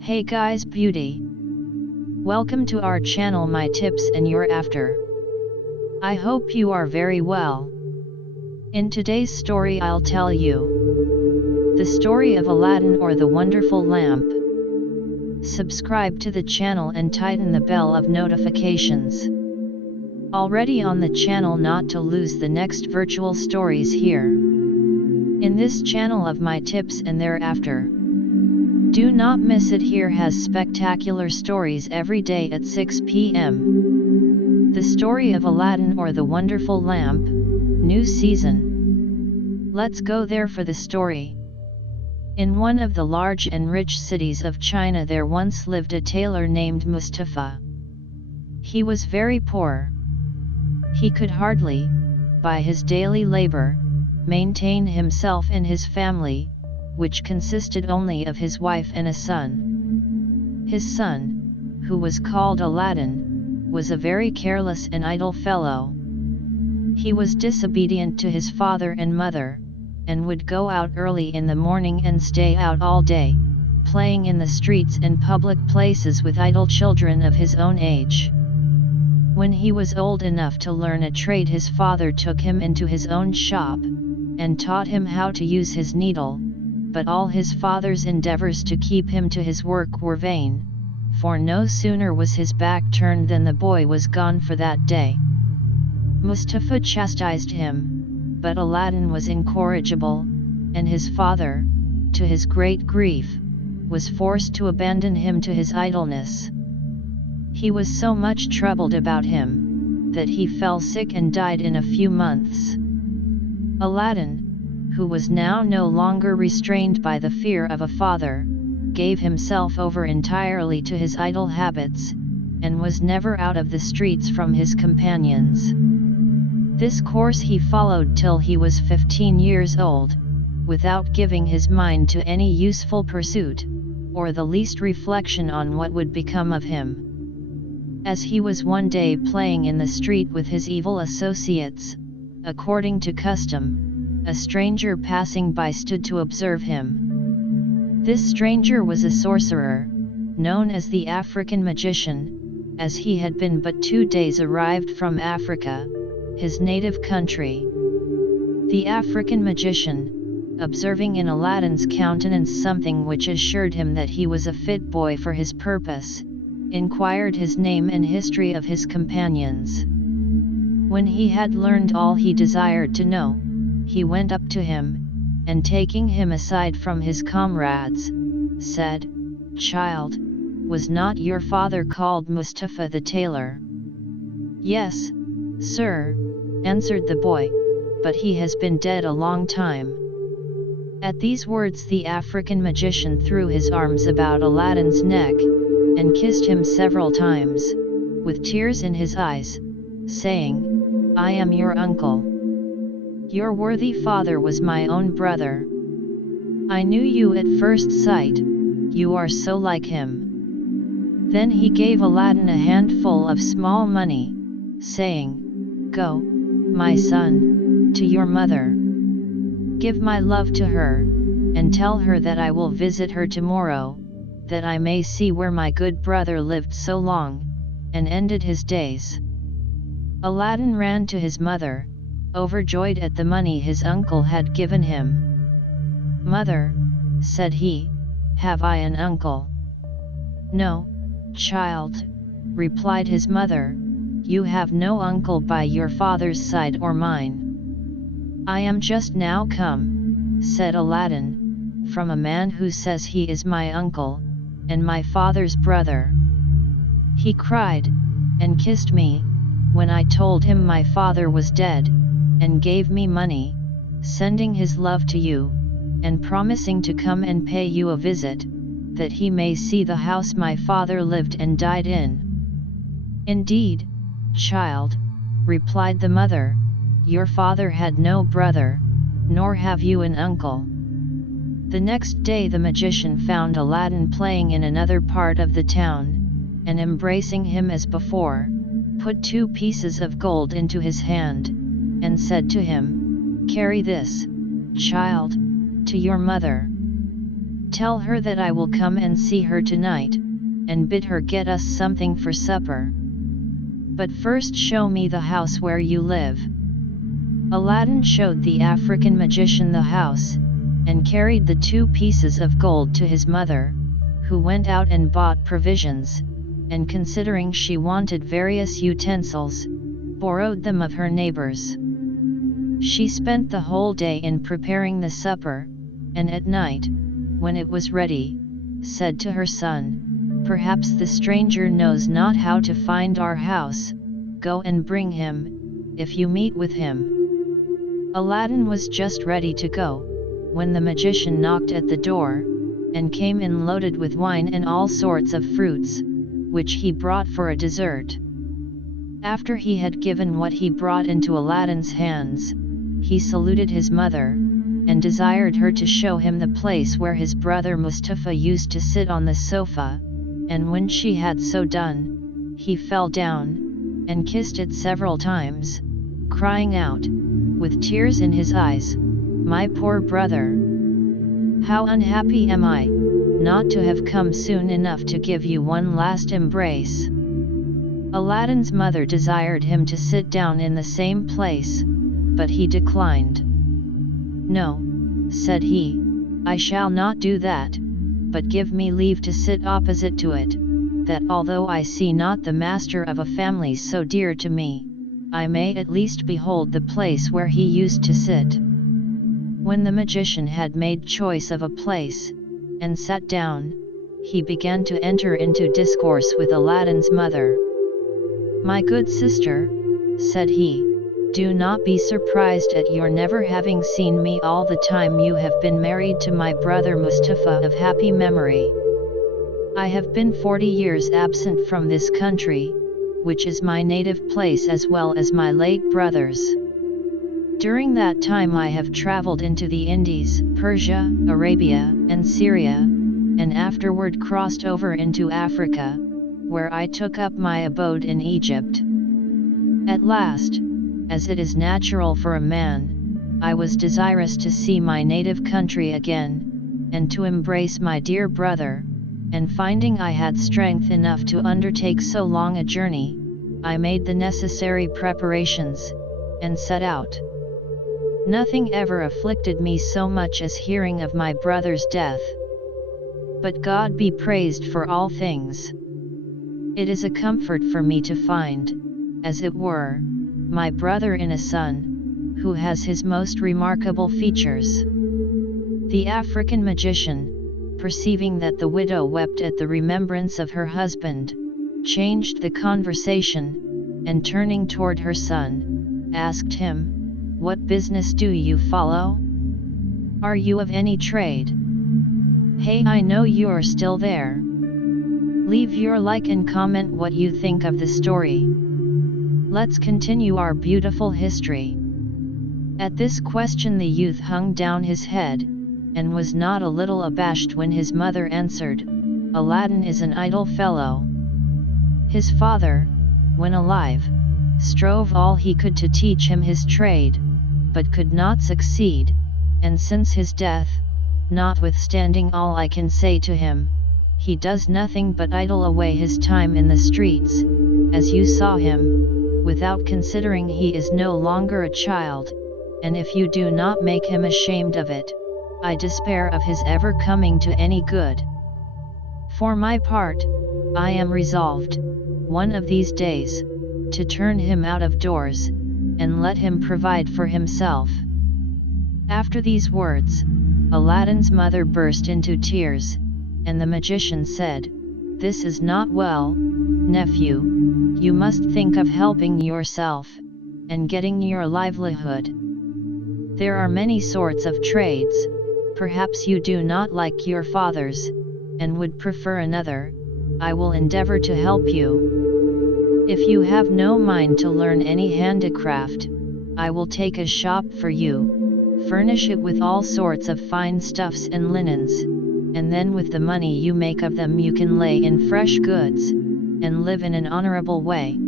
Hey guys, beauty! Welcome to our channel My Tips and You're After. I hope you are very well. In today's story I'll tell you the story of Aladdin or the Wonderful Lamp. Subscribe to the channel and tighten the bell of notifications. Already on the channel not to lose the next virtual stories here. In this channel of My Tips and Thereafter. Do not miss it, here has spectacular stories every day at 6 p.m. The story of Aladdin or the Wonderful Lamp, new season. Let's go there for the story. In one of the large and rich cities of China there once lived a tailor named Mustafa. He was very poor. He could hardly, by his daily labor, maintain himself and his family, which consisted only of his wife and a son. His son, who was called Aladdin, was a very careless and idle fellow. He was disobedient to his father and mother, and would go out early in the morning and stay out all day, playing in the streets and public places with idle children of his own age. When he was old enough to learn a trade, his father took him into his own shop, and taught him how to use his needle. But all his father's endeavors to keep him to his work were vain, for no sooner was his back turned than the boy was gone for that day. Mustafa chastised him, but Aladdin was incorrigible, and his father, to his great grief, was forced to abandon him to his idleness. He was so much troubled about him, that he fell sick and died in a few months. Aladdin, who was now no longer restrained by the fear of a father, gave himself over entirely to his idle habits, and was never out of the streets from his companions. This course he followed till he was 15 years old, without giving his mind to any useful pursuit, or the least reflection on what would become of him. As he was one day playing in the street with his evil associates, according to custom, a stranger passing by stood to observe him. This stranger was a sorcerer, known as the African magician, as he had been but 2 days arrived from Africa, his native country. The African magician, observing in Aladdin's countenance something which assured him that he was a fit boy for his purpose, inquired his name and history of his companions. When he had learned all he desired to know, he went up to him, and taking him aside from his comrades, said, "Child, was not your father called Mustafa the tailor?" "Yes, sir," answered the boy, "but he has been dead a long time." At these words the African magician threw his arms about Aladdin's neck, and kissed him several times, with tears in his eyes, saying, "I am your uncle. Your worthy father was my own brother. I knew you at first sight, you are so like him." Then he gave Aladdin a handful of small money, saying, "Go, my son, to your mother. Give my love to her, and tell her that I will visit her tomorrow, that I may see where my good brother lived so long, and ended his days." Aladdin ran to his mother, overjoyed at the money his uncle had given him. "Mother," said he, "have I an uncle?" "No, child," replied his mother, "you have no uncle by your father's side or mine." "I am just now come," said Aladdin, "from a man who says he is my uncle, and my father's brother. He cried, and kissed me, when I told him my father was dead, and gave me money, sending his love to you, and promising to come and pay you a visit, that he may see the house my father lived and died in." "Indeed, child," replied the mother, "your father had no brother, nor have you an uncle." The next day the magician found Aladdin playing in another part of the town, and embracing him as before, put 2 pieces of gold into his hand, and said to him, "Carry this, child, to your mother. Tell her that I will come and see her tonight, and bid her get us something for supper. But first show me the house where you live." Aladdin showed the African magician the house, and carried the 2 pieces of gold to his mother, who went out and bought provisions, and considering she wanted various utensils, borrowed them of her neighbors. She spent the whole day in preparing the supper, and at night, when it was ready, said to her son, "Perhaps the stranger knows not how to find our house, go and bring him, if you meet with him." Aladdin was just ready to go, when the magician knocked at the door, and came in loaded with wine and all sorts of fruits, which he brought for a dessert. After he had given what he brought into Aladdin's hands, he saluted his mother, and desired her to show him the place where his brother Mustafa used to sit on the sofa, and when she had so done, he fell down, and kissed it several times, crying out, with tears in his eyes, "My poor brother! How unhappy am I, not to have come soon enough to give you one last embrace." Aladdin's mother desired him to sit down in the same place, but he declined. "No," said he, "I shall not do that, but give me leave to sit opposite to it, that although I see not the master of a family so dear to me, I may at least behold the place where he used to sit." When the magician had made choice of a place, and sat down, he began to enter into discourse with Aladdin's mother. "My good sister," said he, "do not be surprised at your never having seen me all the time you have been married to my brother Mustafa of happy memory. I have been 40 years absent from this country, which is my native place as well as my late brother's. During that time I have traveled into the Indies, Persia, Arabia, and Syria, and afterward crossed over into Africa, where I took up my abode in Egypt. At last, as it is natural for a man, I was desirous to see my native country again, and to embrace my dear brother, and finding I had strength enough to undertake so long a journey, I made the necessary preparations, and set out. Nothing ever afflicted me so much as hearing of my brother's death. But God be praised for all things. It is a comfort for me to find, as it were, my brother in a son, who has his most remarkable features." The African magician, perceiving that the widow wept at the remembrance of her husband, changed the conversation, and turning toward her son, asked him, "What business do you follow? Are you of any trade? Hey, I know you're still there. Leave your like and comment what you think of the story. Let's continue our beautiful history." At this question the youth hung down his head, and was not a little abashed when his mother answered, "Aladdin is an idle fellow. His father, when alive, strove all he could to teach him his trade, but could not succeed, and since his death, notwithstanding all I can say to him, he does nothing but idle away his time in the streets, as you saw him, without considering he is no longer a child, and if you do not make him ashamed of it, I despair of his ever coming to any good. For my part, I am resolved, one of these days, to turn him out of doors, and let him provide for himself." After these words, Aladdin's mother burst into tears, and the magician said, "This is not well, nephew. You must think of helping yourself, and getting your livelihood. There are many sorts of trades, perhaps you do not like your father's, and would prefer another. I will endeavor to help you. If you have no mind to learn any handicraft, I will take a shop for you, furnish it with all sorts of fine stuffs and linens, and then with the money you make of them you can lay in fresh goods, and live in an honorable way.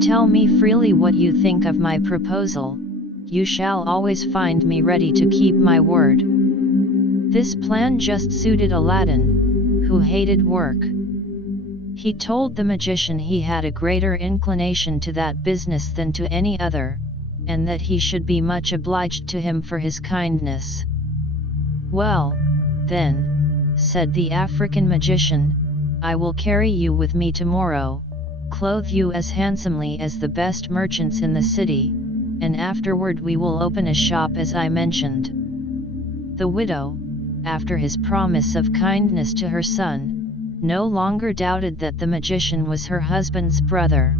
Tell me freely what you think of my proposal. You shall always find me ready to keep my word." This plan just suited Aladdin, who hated work. He told the magician he had a greater inclination to that business than to any other, and that he should be much obliged to him for his kindness. "Well, then," said the African magician, "I will carry you with me tomorrow, clothe you as handsomely as the best merchants in the city, and afterward we will open a shop as I mentioned." The widow, after his promise of kindness to her son, no longer doubted that the magician was her husband's brother.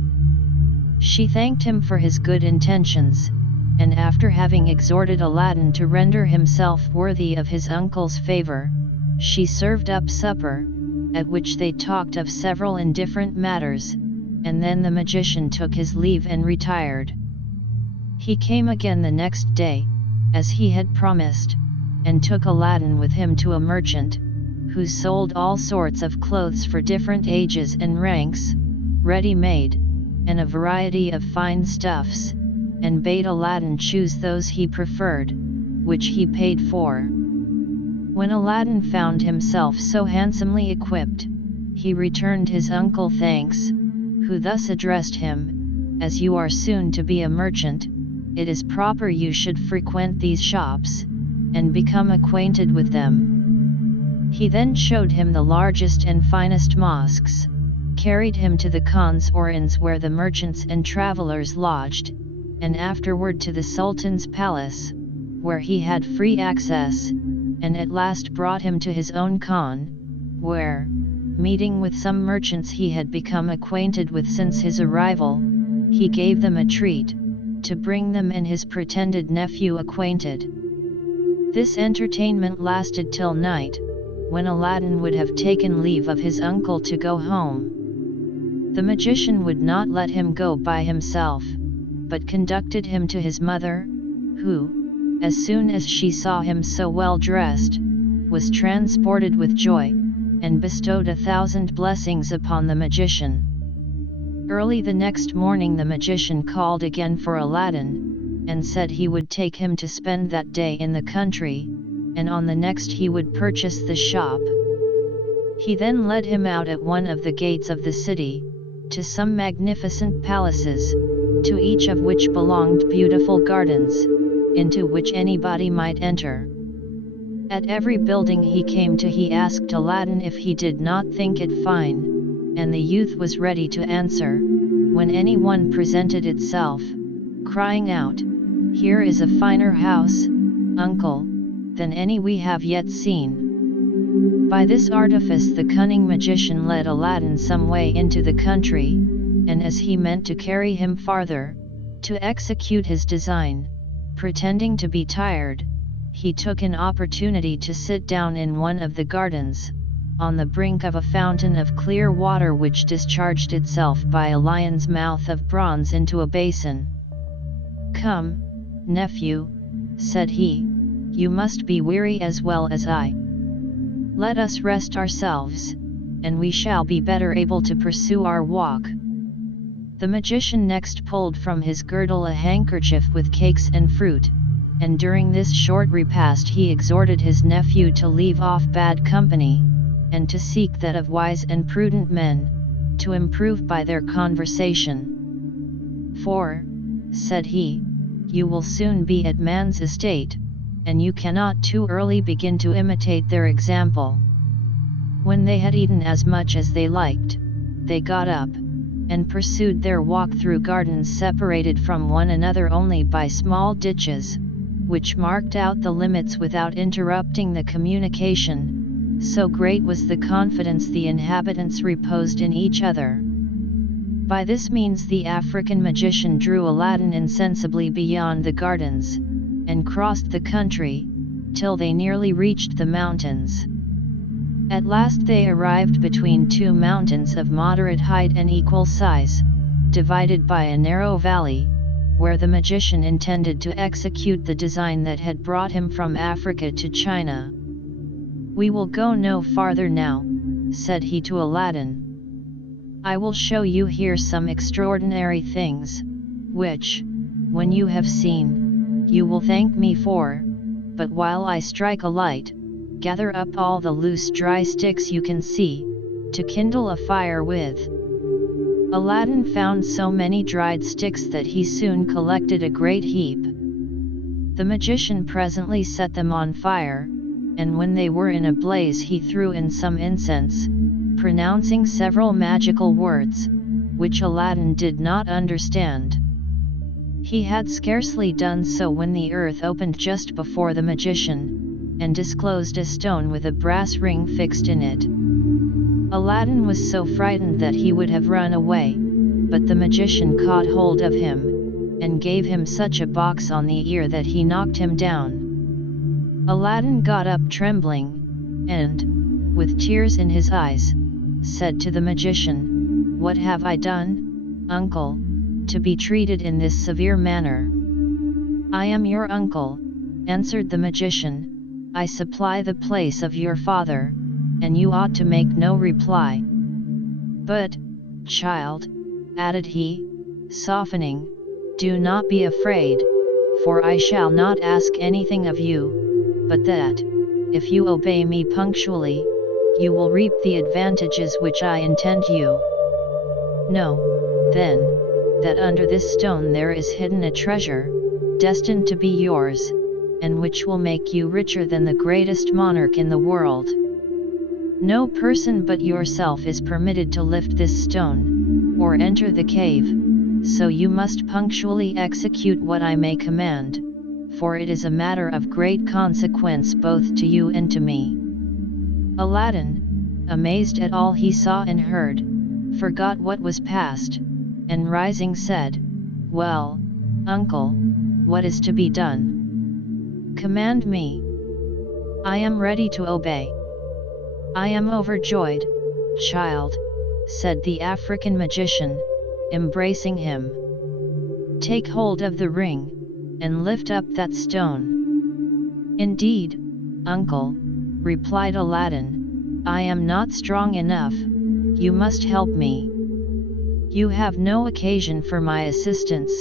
She thanked him for his good intentions, and after having exhorted Aladdin to render himself worthy of his uncle's favor, she served up supper, at which they talked of several indifferent matters, and then the magician took his leave and retired. He came again the next day, as he had promised, and took Aladdin with him to a merchant, who sold all sorts of clothes for different ages and ranks, ready-made, and a variety of fine stuffs, and bade Aladdin choose those he preferred, which he paid for. When Aladdin found himself so handsomely equipped, he returned his uncle thanks, who thus addressed him: "As you are soon to be a merchant, it is proper you should frequent these shops, and become acquainted with them." He then showed him the largest and finest mosques, carried him to the khans or inns where the merchants and travelers lodged, and afterward to the Sultan's palace, where he had free access, and at last brought him to his own khan, where, meeting with some merchants he had become acquainted with since his arrival, he gave them a treat, to bring them and his pretended nephew acquainted. This entertainment lasted till night, when Aladdin would have taken leave of his uncle to go home. The magician would not let him go by himself, but conducted him to his mother, who, as soon as she saw him so well dressed, was transported with joy, and bestowed 1,000 blessings upon the magician. Early the next morning the magician called again for Aladdin, and said he would take him to spend that day in the country, and on the next he would purchase the shop. He then led him out at one of the gates of the city, to some magnificent palaces, to each of which belonged beautiful gardens, into which anybody might enter. At every building he came to he asked Aladdin if he did not think it fine, and the youth was ready to answer, when anyone presented itself, crying out, "Here is a finer house, uncle, than any we have yet seen." By this artifice the cunning magician led Aladdin some way into the country, and as he meant to carry him farther, to execute his design, pretending to be tired, he took an opportunity to sit down in one of the gardens, on the brink of a fountain of clear water which discharged itself by a lion's mouth of bronze into a basin. "Come, nephew," said he, "you must be weary as well as I. Let us rest ourselves, and we shall be better able to pursue our walk." The magician next pulled from his girdle a handkerchief with cakes and fruit, and during this short repast he exhorted his nephew to leave off bad company, and to seek that of wise and prudent men, to improve by their conversation. "For," said he, "you will soon be at man's estate, and you cannot too early begin to imitate their example." When they had eaten as much as they liked, they got up, and pursued their walk through gardens separated from one another only by small ditches, which marked out the limits without interrupting the communication, so great was the confidence the inhabitants reposed in each other. By this means the African magician drew Aladdin insensibly beyond the gardens, and crossed the country, till they nearly reached the mountains. At last they arrived between two mountains of moderate height and equal size, divided by a narrow valley, where the magician intended to execute the design that had brought him from Africa to China. "We will go no farther now," said he to Aladdin. "I will show you here some extraordinary things, which, when you have seen, you will thank me for, but while I strike a light, gather up all the loose dry sticks you can see, to kindle a fire with." Aladdin found so many dried sticks that he soon collected a great heap. The magician presently set them on fire, and when they were in a blaze he threw in some incense, pronouncing several magical words, which Aladdin did not understand. He had scarcely done so when the earth opened just before the magician, and disclosed a stone with a brass ring fixed in it. Aladdin was so frightened that he would have run away, but the magician caught hold of him, and gave him such a box on the ear that he knocked him down. Aladdin got up trembling, and, with tears in his eyes, said to the magician, "What have I done, uncle, to be treated in this severe manner?" "I am your uncle," answered the magician. "I supply the place of your father, and you ought to make no reply. But, child," added he, softening, "do not be afraid, for I shall not ask anything of you, but that, if you obey me punctually, you will reap the advantages which I intend you. Know, then, that under this stone there is hidden a treasure, destined to be yours, and which will make you richer than the greatest monarch in the world. No person but yourself is permitted to lift this stone, or enter the cave, so you must punctually execute what I may command, for it is a matter of great consequence both to you and to me." Aladdin, amazed at all he saw and heard, forgot what was past, and rising said, "Well, uncle, what is to be done? Command me. I am ready to obey." "I am overjoyed, child," said the African magician, embracing him. "Take hold of the ring, and lift up that stone." "Indeed, uncle," replied Aladdin, "I am not strong enough, you must help me." "You have no occasion for my assistance,"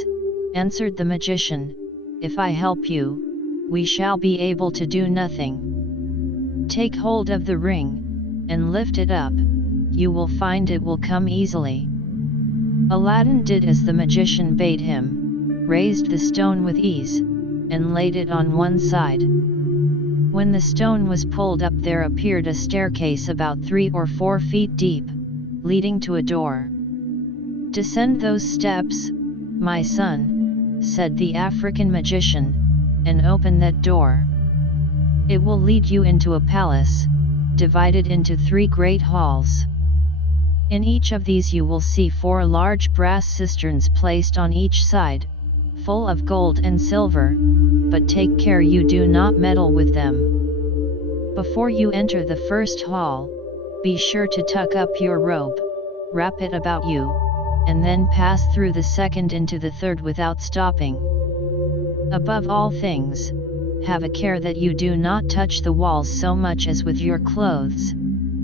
answered the magician. "If I help you, we shall be able to do nothing. Take hold of the ring, and lift it up, you will find it will come easily." Aladdin did as the magician bade him, raised the stone with ease, and laid it on one side. When the stone was pulled up there appeared a staircase about 3 or 4 feet deep, leading to a door. "Descend those steps, my son," said the African magician, "and open that door. It will lead you into a palace, divided into 3 great halls. In each of these you will see 4 large brass cisterns placed on each side, full of gold and silver, but take care you do not meddle with them. Before you enter the first hall, be sure to tuck up your robe, wrap it about you, and then pass through the second into the third without stopping. Above all things, have a care that you do not touch the walls so much as with your clothes,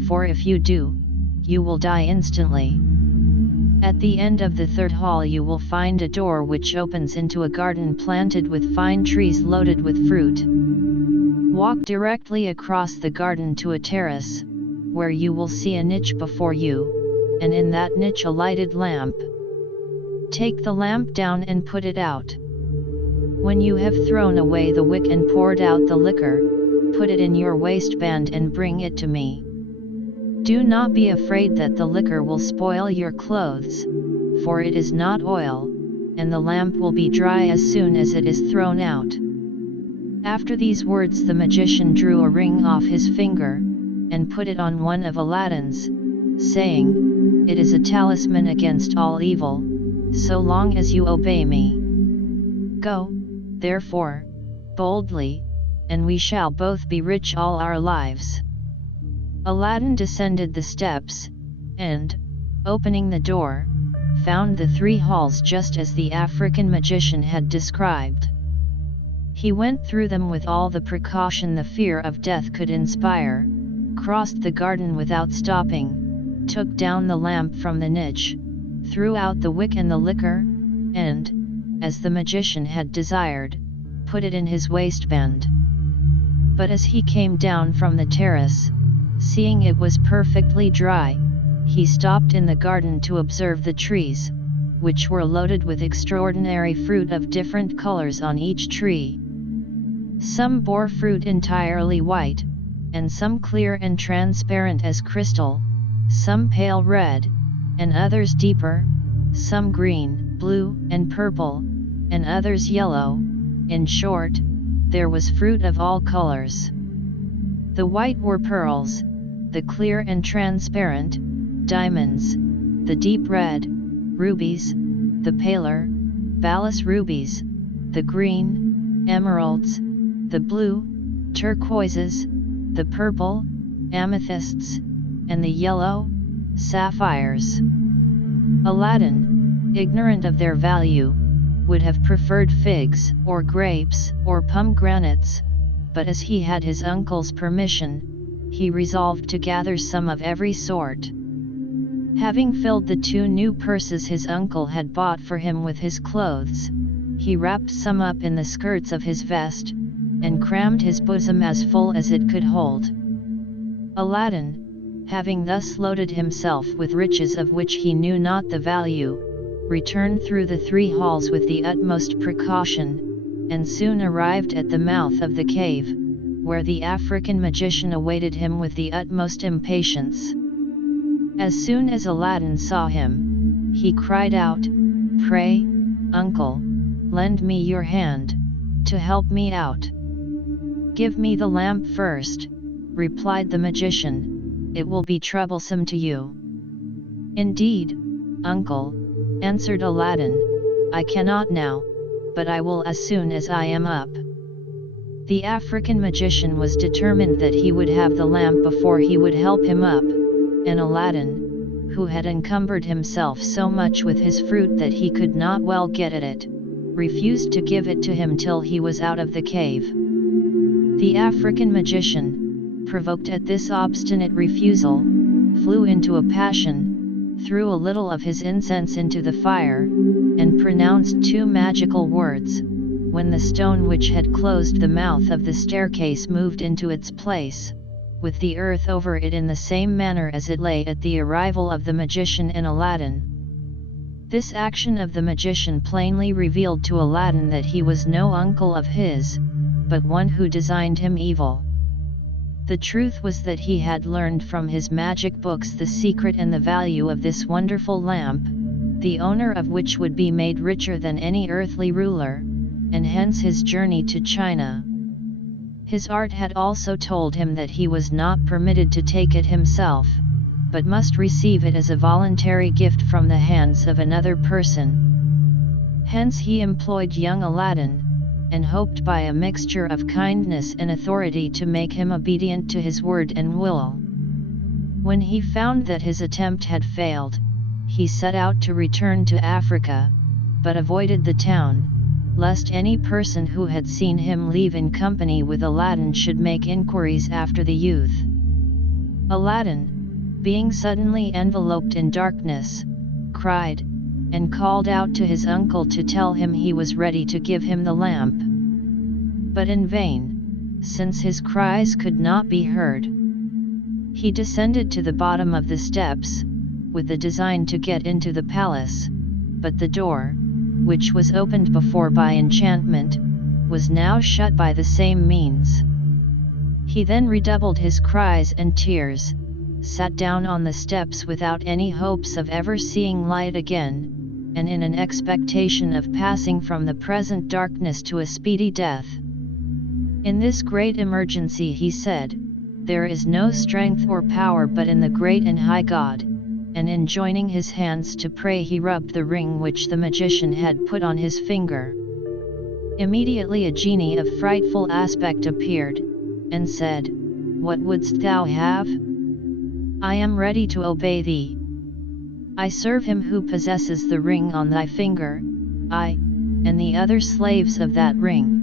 for if you do, you will die instantly. At the end of the third hall you will find a door which opens into a garden planted with fine trees loaded with fruit. Walk directly across the garden to a terrace, where you will see a niche before you, and in that niche a lighted lamp. Take the lamp down and put it out. When you have thrown away the wick and poured out the liquor, put it in your waistband and bring it to me. Do not be afraid that the liquor will spoil your clothes, for it is not oil, and the lamp will be dry as soon as it is thrown out." After these words the magician drew a ring off his finger, and put it on one of Aladdin's, saying, "It is a talisman against all evil, so long as you obey me. Go, therefore, boldly, and we shall both be rich all our lives." Aladdin descended the steps, and, opening the door, found the 3 halls just as the African magician had described. He went through them with all the precaution the fear of death could inspire, crossed the garden without stopping, took down the lamp from the niche, threw out the wick and the liquor, and, as the magician had desired, put it in his waistband. But as he came down from the terrace, seeing it was perfectly dry, he stopped in the garden to observe the trees, which were loaded with extraordinary fruit of different colors on each tree. Some bore fruit entirely white, and some clear and transparent as crystal, some pale red, and others deeper, some green, blue, and purple, and others yellow. In short, there was fruit of all colors. The white were pearls, the clear and transparent, diamonds, the deep red, rubies, the paler, balas rubies, the green, emeralds, the blue, turquoises, the purple, amethysts, and the yellow, sapphires. Aladdin, ignorant of their value, would have preferred figs, or grapes, or pomegranates, but as he had his uncle's permission, he resolved to gather some of every sort. Having filled the 2 new purses his uncle had bought for him with his clothes, he wrapped some up in the skirts of his vest, and crammed his bosom as full as it could hold. Aladdin, having thus loaded himself with riches of which he knew not the value, returned through the 3 halls with the utmost precaution, and soon arrived at the mouth of the cave, where the African magician awaited him with the utmost impatience. As soon as Aladdin saw him, he cried out, "Pray, uncle, lend me your hand, to help me out." "Give me the lamp first," replied the magician, "it will be troublesome to you." "Indeed, uncle," answered Aladdin, "I cannot now, but I will as soon as I am up." The African magician was determined that he would have the lamp before he would help him up, and Aladdin, who had encumbered himself so much with his fruit that he could not well get at it, refused to give it to him till he was out of the cave. The African magician, provoked at this obstinate refusal, flew into a passion, threw a little of his incense into the fire, and pronounced 2 magical words, when the stone which had closed the mouth of the staircase moved into its place, with the earth over it in the same manner as it lay at the arrival of the magician and Aladdin. This action of the magician plainly revealed to Aladdin that he was no uncle of his, but one who designed him evil. The truth was that he had learned from his magic books the secret and the value of this wonderful lamp, the owner of which would be made richer than any earthly ruler, and hence his journey to China. His art had also told him that he was not permitted to take it himself, but must receive it as a voluntary gift from the hands of another person. Hence he employed young Aladdin, and hoped by a mixture of kindness and authority to make him obedient to his word and will. When he found that his attempt had failed, he set out to return to Africa, but avoided the town, lest any person who had seen him leave in company with Aladdin should make inquiries after the youth. Aladdin, being suddenly enveloped in darkness, cried, and called out to his uncle to tell him he was ready to give him the lamp. But in vain, since his cries could not be heard. He descended to the bottom of the steps, with the design to get into the palace, but the door, which was opened before by enchantment, was now shut by the same means. He then redoubled his cries and tears, sat down on the steps without any hopes of ever seeing light again, and in an expectation of passing from the present darkness to a speedy death. In this great emergency he said, "There is no strength or power but in the great and high God," and in joining his hands to pray he rubbed the ring which the magician had put on his finger. Immediately a genie of frightful aspect appeared, and said, "What wouldst thou have? I am ready to obey thee. I serve him who possesses the ring on thy finger, I, and the other slaves of that ring."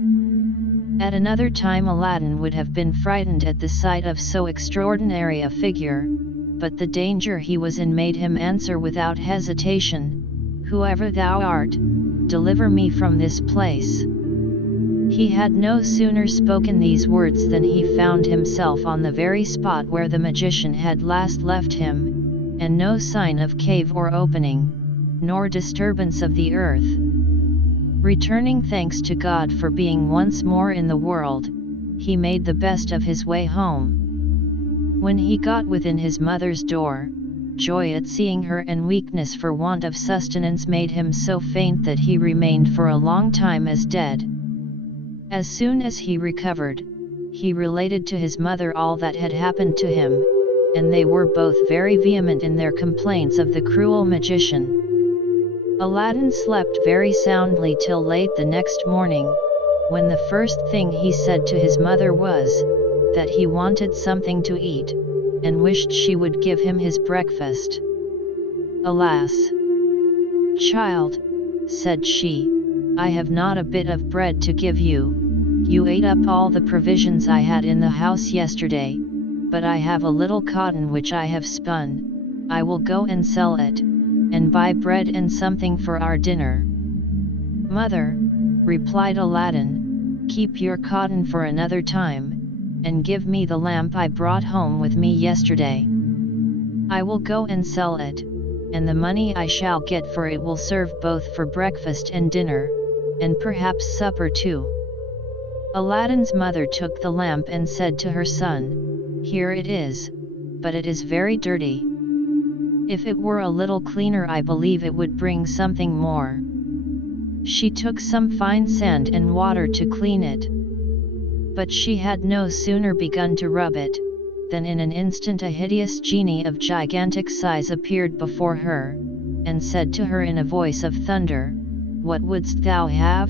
At another time Aladdin would have been frightened at the sight of so extraordinary a figure, but the danger he was in made him answer without hesitation, "Whoever thou art, deliver me from this place." He had no sooner spoken these words than he found himself on the very spot where the magician had last left him, and no sign of cave or opening, nor disturbance of the earth. Returning thanks to God for being once more in the world, he made the best of his way home. When he got within his mother's door, joy at seeing her and weakness for want of sustenance made him so faint that he remained for a long time as dead. As soon as he recovered, he related to his mother all that had happened to him, and they were both very vehement in their complaints of the cruel magician. Aladdin slept very soundly till late the next morning, when the first thing he said to his mother was, that he wanted something to eat, and wished she would give him his breakfast. "Alas, child," said she, "I have not a bit of bread to give you. You ate up all the provisions I had in the house yesterday, but I have a little cotton which I have spun. I will go and sell it, and buy bread and something for our dinner." "Mother," replied Aladdin, "keep your cotton for another time, and give me the lamp I brought home with me yesterday. I will go and sell it, and the money I shall get for it will serve both for breakfast and dinner, and perhaps supper too." Aladdin's mother took the lamp and said to her son, "Here it is, but it is very dirty. If it were a little cleaner I believe it would bring something more." She took some fine sand and water to clean it. But she had no sooner begun to rub it, than in an instant a hideous genie of gigantic size appeared before her, and said to her in a voice of thunder, "What wouldst thou have?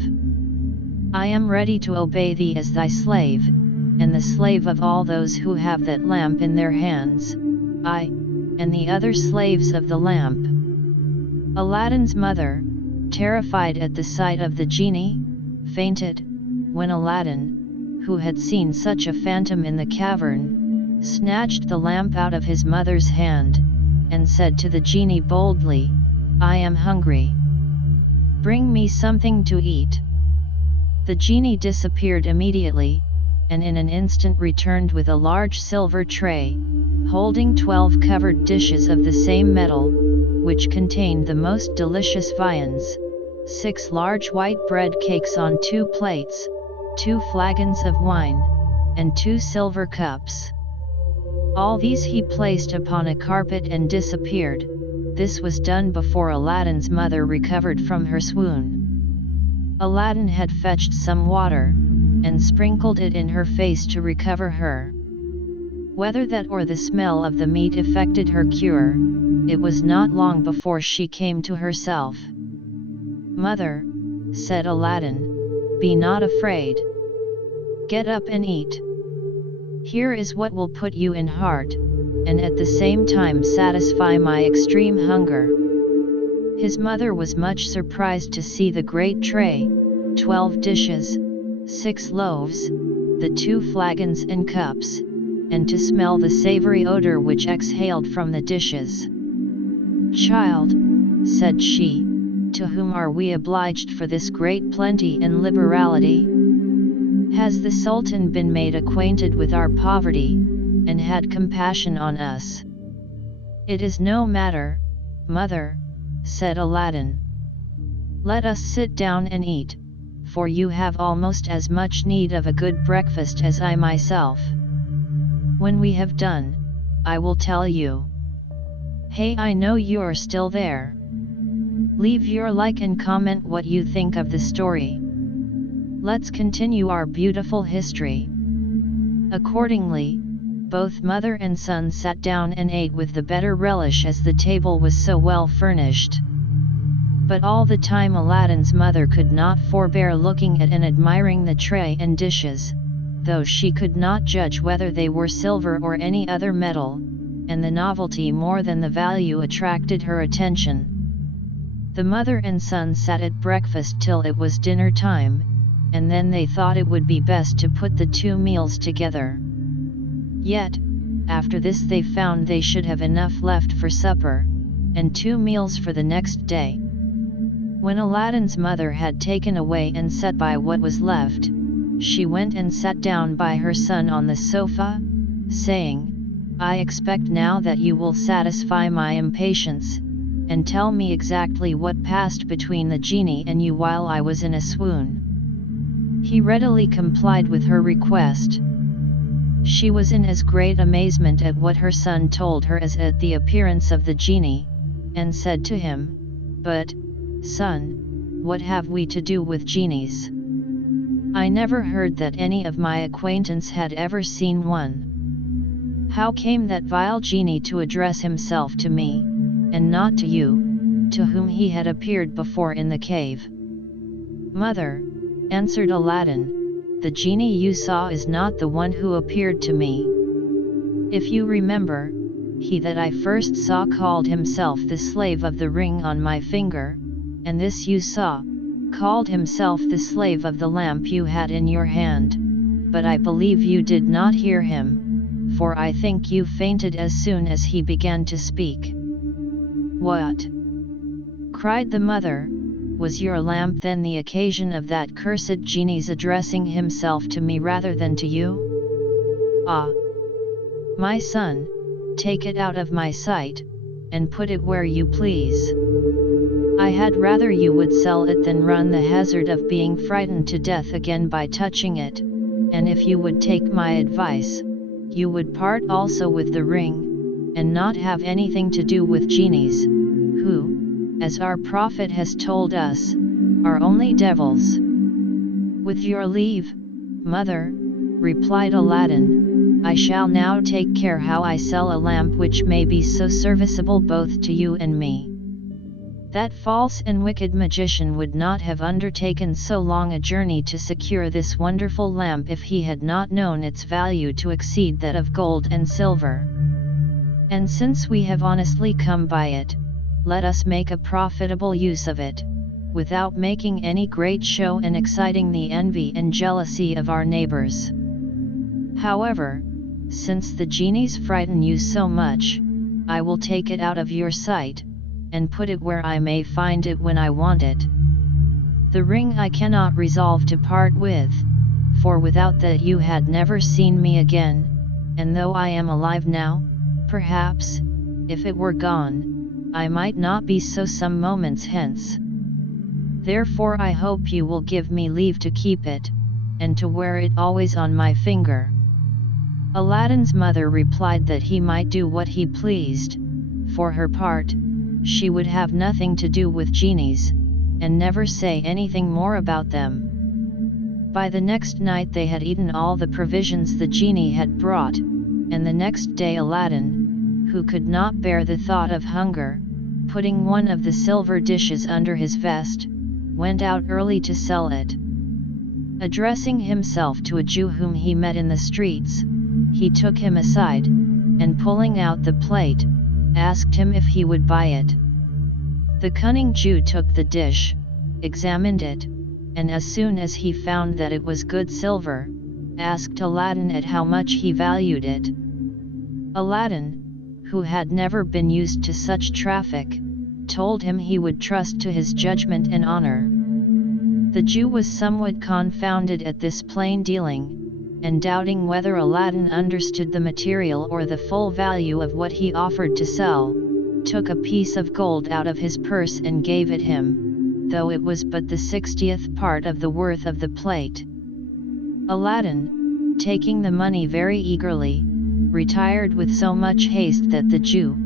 I am ready to obey thee as thy slave, and the slave of all those who have that lamp in their hands, I, and the other slaves of the lamp." Aladdin's mother, terrified at the sight of the genie, fainted, when Aladdin, who had seen such a phantom in the cavern, snatched the lamp out of his mother's hand, and said to the genie boldly, "I am hungry. Bring me something to eat." The genie disappeared immediately, and in an instant returned with a large silver tray, holding 12 covered dishes of the same metal, which contained the most delicious viands, 6 large white bread cakes on 2 plates, 2 flagons of wine, and 2 silver cups. All these he placed upon a carpet and disappeared. This was done before Aladdin's mother recovered from her swoon. Aladdin had fetched some water, and sprinkled it in her face to recover her. Whether that or the smell of the meat effected her cure, it was not long before she came to herself. "Mother," said Aladdin, "be not afraid. Get up and eat. Here is what will put you in heart, and at the same time satisfy my extreme hunger." His mother was much surprised to see the great tray, 12 dishes, 6 loaves, the 2 flagons and cups, and to smell the savory odor which exhaled from the dishes. "Child," said she, "to whom are we obliged for this great plenty and liberality? Has the Sultan been made acquainted with our poverty, and had compassion on us?" "It is no matter, mother," said Aladdin. "Let us sit down and eat, for you have almost as much need of a good breakfast as I myself. When we have done, I will tell you. Hey, I know you're still there. Leave your like and comment what you think of the story. Let's continue our beautiful history." Accordingly, both mother and son sat down and ate with the better relish as the table was so well furnished. But all the time Aladdin's mother could not forbear looking at and admiring the tray and dishes, though she could not judge whether they were silver or any other metal, and the novelty more than the value attracted her attention. The mother and son sat at breakfast till it was dinner time, and then they thought it would be best to put the 2 meals together. Yet, after this they found they should have enough left for supper, and 2 meals for the next day. When Aladdin's mother had taken away and set by what was left, she went and sat down by her son on the sofa, saying, "I expect now that you will satisfy my impatience, and tell me exactly what passed between the genie and you while I was in a swoon." He readily complied with her request. She was in as great amazement at what her son told her as at the appearance of the genie, and said to him, "But, son, what have we to do with genies? I never heard that any of my acquaintance had ever seen one. How came that vile genie to address himself to me, and not to you, to whom he had appeared before in the cave?" "Mother," answered Aladdin, "the genie you saw is not the one who appeared to me. If you remember, he that I first saw called himself the slave of the ring on my finger, and this you saw, called himself the slave of the lamp you had in your hand, but I believe you did not hear him, for I think you fainted as soon as he began to speak." "What?" cried the mother, "was your lamp then the occasion of that cursed genie's addressing himself to me rather than to you? Ah! My son, take it out of my sight, and put it where you please. I had rather you would sell it than run the hazard of being frightened to death again by touching it, and if you would take my advice, you would part also with the ring, and not have anything to do with genies, who, as our prophet has told us, are only devils." "With your leave, mother," replied Aladdin, "I shall now take care how I sell a lamp which may be so serviceable both to you and me." That false and wicked magician would not have undertaken so long a journey to secure this wonderful lamp if he had not known its value to exceed that of gold and silver. And since we have honestly come by it, let us make a profitable use of it, without making any great show and exciting the envy and jealousy of our neighbors. However, since the genies frighten you so much, I will take it out of your sight, and put it where I may find it when I want it. The ring I cannot resolve to part with, for without that you had never seen me again, and though I am alive now, perhaps, if it were gone, I might not be so some moments hence. Therefore I hope you will give me leave to keep it, and to wear it always on my finger." Aladdin's mother replied that he might do what he pleased. For her part, she would have nothing to do with genies, and never say anything more about them. By the next night they had eaten all the provisions the genie had brought, and the next day Aladdin, who could not bear the thought of hunger, putting one of the silver dishes under his vest, went out early to sell it. Addressing himself to a Jew whom he met in the streets, he took him aside, and pulling out the plate, asked him if he would buy it. The cunning Jew took the dish, examined it, and as soon as he found that it was good silver, asked Aladdin at how much he valued it. Aladdin, who had never been used to such traffic, told him he would trust to his judgment and honor. The Jew was somewhat confounded at this plain dealing, and doubting whether Aladdin understood the material or the full value of what he offered to sell, took a piece of gold out of his purse and gave it him, though it was but the 60th part of the worth of the plate. Aladdin, taking the money very eagerly, retired with so much haste that the Jew,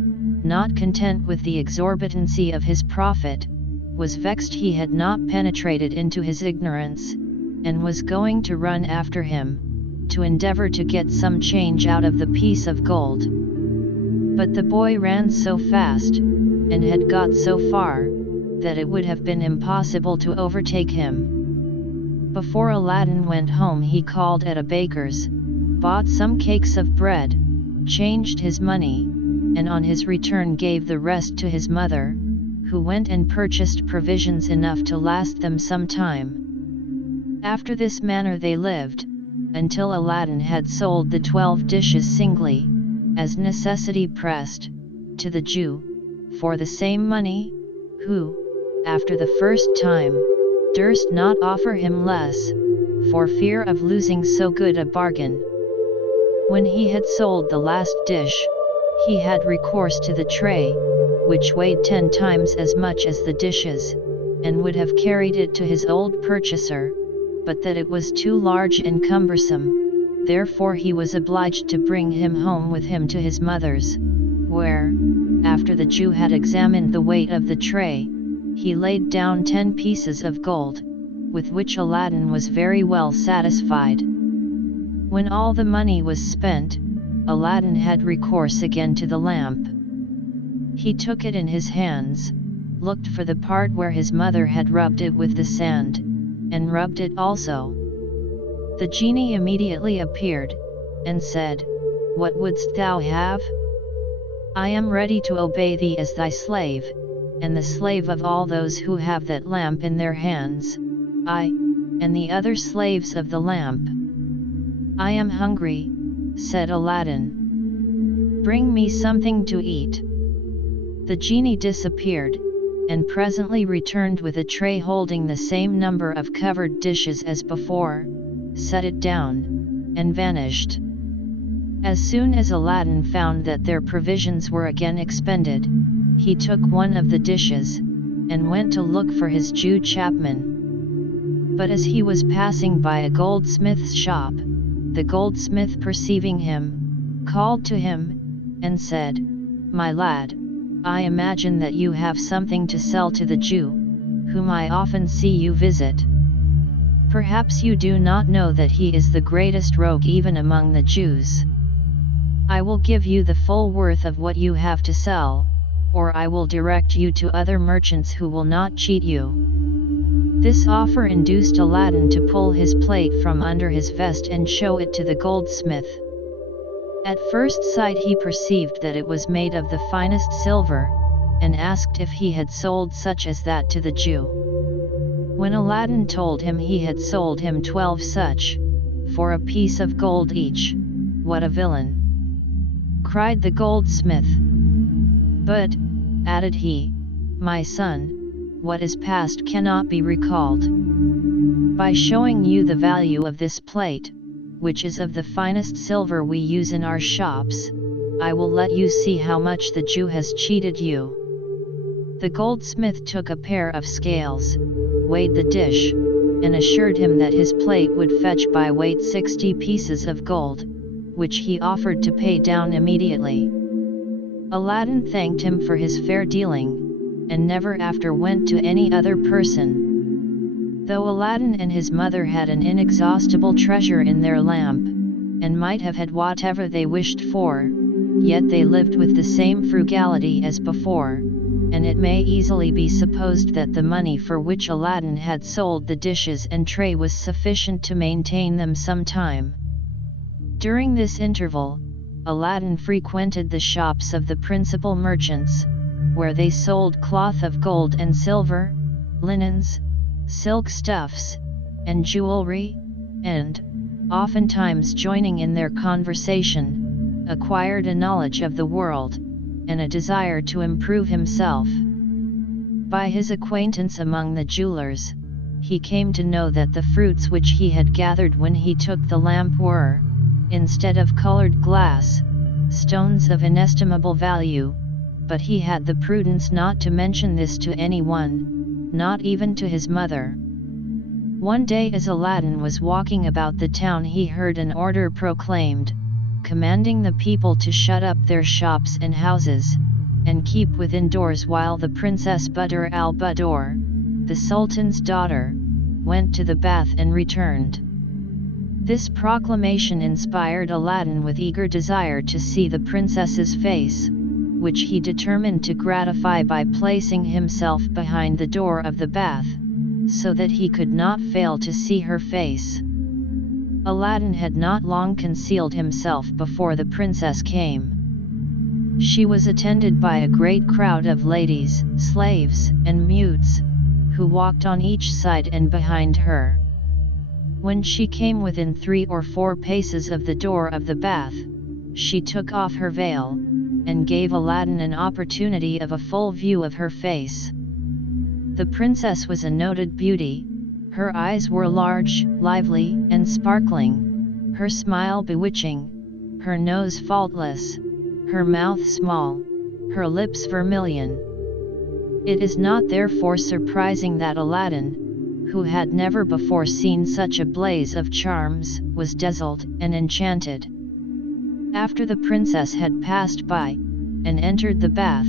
not content with the exorbitancy of his profit, was vexed he had not penetrated into his ignorance, and was going to run after him, to endeavor to get some change out of the piece of gold. But the boy ran so fast, and had got so far, that it would have been impossible to overtake him. Before Aladdin went home he called at a baker's, bought some cakes of bread, changed his money, and on his return gave the rest to his mother, who went and purchased provisions enough to last them some time. After this manner they lived, until Aladdin had sold the 12 dishes singly, as necessity pressed, to the Jew, for the same money, who, after the first time, durst not offer him less, for fear of losing so good a bargain. When he had sold the last dish, he had recourse to the tray, which weighed 10 times as much as the dishes, and would have carried it to his old purchaser, but that it was too large and cumbersome, therefore he was obliged to bring him home with him to his mother's, where, after the Jew had examined the weight of the tray, he laid down 10 pieces of gold, with which Aladdin was very well satisfied. When all the money was spent, Aladdin had recourse again to the lamp. He took it in his hands, looked for the part where his mother had rubbed it with the sand, and rubbed it also. The genie immediately appeared, and said, "What wouldst thou have? I am ready to obey thee as thy slave, and the slave of all those who have that lamp in their hands, I, and the other slaves of the lamp." "I am hungry," said Aladdin. "Bring me something to eat." The genie disappeared, and presently returned with a tray holding the same number of covered dishes as before, set it down, and vanished. As soon as Aladdin found that their provisions were again expended, he took one of the dishes, and went to look for his Jew chapman. But as he was passing by a goldsmith's shop, the goldsmith, perceiving him, called to him, and said, "My lad, I imagine that you have something to sell to the Jew, whom I often see you visit. Perhaps you do not know that he is the greatest rogue even among the Jews. I will give you the full worth of what you have to sell, or I will direct you to other merchants who will not cheat you." This offer induced Aladdin to pull his plate from under his vest and show it to the goldsmith. At first sight he perceived that it was made of the finest silver, and asked if he had sold such as that to the Jew. When Aladdin told him he had sold him 12 such, for a piece of gold each, "What a villain!" cried the goldsmith. "But," added he, "my son, what is past cannot be recalled. By showing you the value of this plate, which is of the finest silver we use in our shops, I will let you see how much the Jew has cheated you." The goldsmith took a pair of scales, weighed the dish, and assured him that his plate would fetch by weight 60 pieces of gold, which he offered to pay down immediately. Aladdin thanked him for his fair dealing, and never after went to any other person. Though Aladdin and his mother had an inexhaustible treasure in their lamp, and might have had whatever they wished for, yet they lived with the same frugality as before, and it may easily be supposed that the money for which Aladdin had sold the dishes and tray was sufficient to maintain them some time. During this interval, Aladdin frequented the shops of the principal merchants, where they sold cloth of gold and silver, linens, silk stuffs, and jewelry, and, oftentimes joining in their conversation, acquired a knowledge of the world, and a desire to improve himself. By his acquaintance among the jewelers, he came to know that the fruits which he had gathered when he took the lamp were, instead of colored glass, stones of inestimable value, but he had the prudence not to mention this to anyone, not even to his mother. One day as Aladdin was walking about the town he heard an order proclaimed, commanding the people to shut up their shops and houses, and keep within doors while the Princess Badr al-Budur, the Sultan's daughter, went to the bath and returned. This proclamation inspired Aladdin with eager desire to see the princess's face, which he determined to gratify by placing himself behind the door of the bath, so that he could not fail to see her face. Aladdin had not long concealed himself before the princess came. She was attended by a great crowd of ladies, slaves, and mutes, who walked on each side and behind her. When she came within 3 or 4 paces of the door of the bath, she took off her veil, and gave Aladdin an opportunity of a full view of her face. The princess was a noted beauty, Her eyes were large, lively, and sparkling, her smile bewitching, her nose faultless, her mouth small, her lips vermilion. It is not therefore surprising that Aladdin, who had never before seen such a blaze of charms, was dazzled and enchanted. After the princess had passed by, and entered the bath,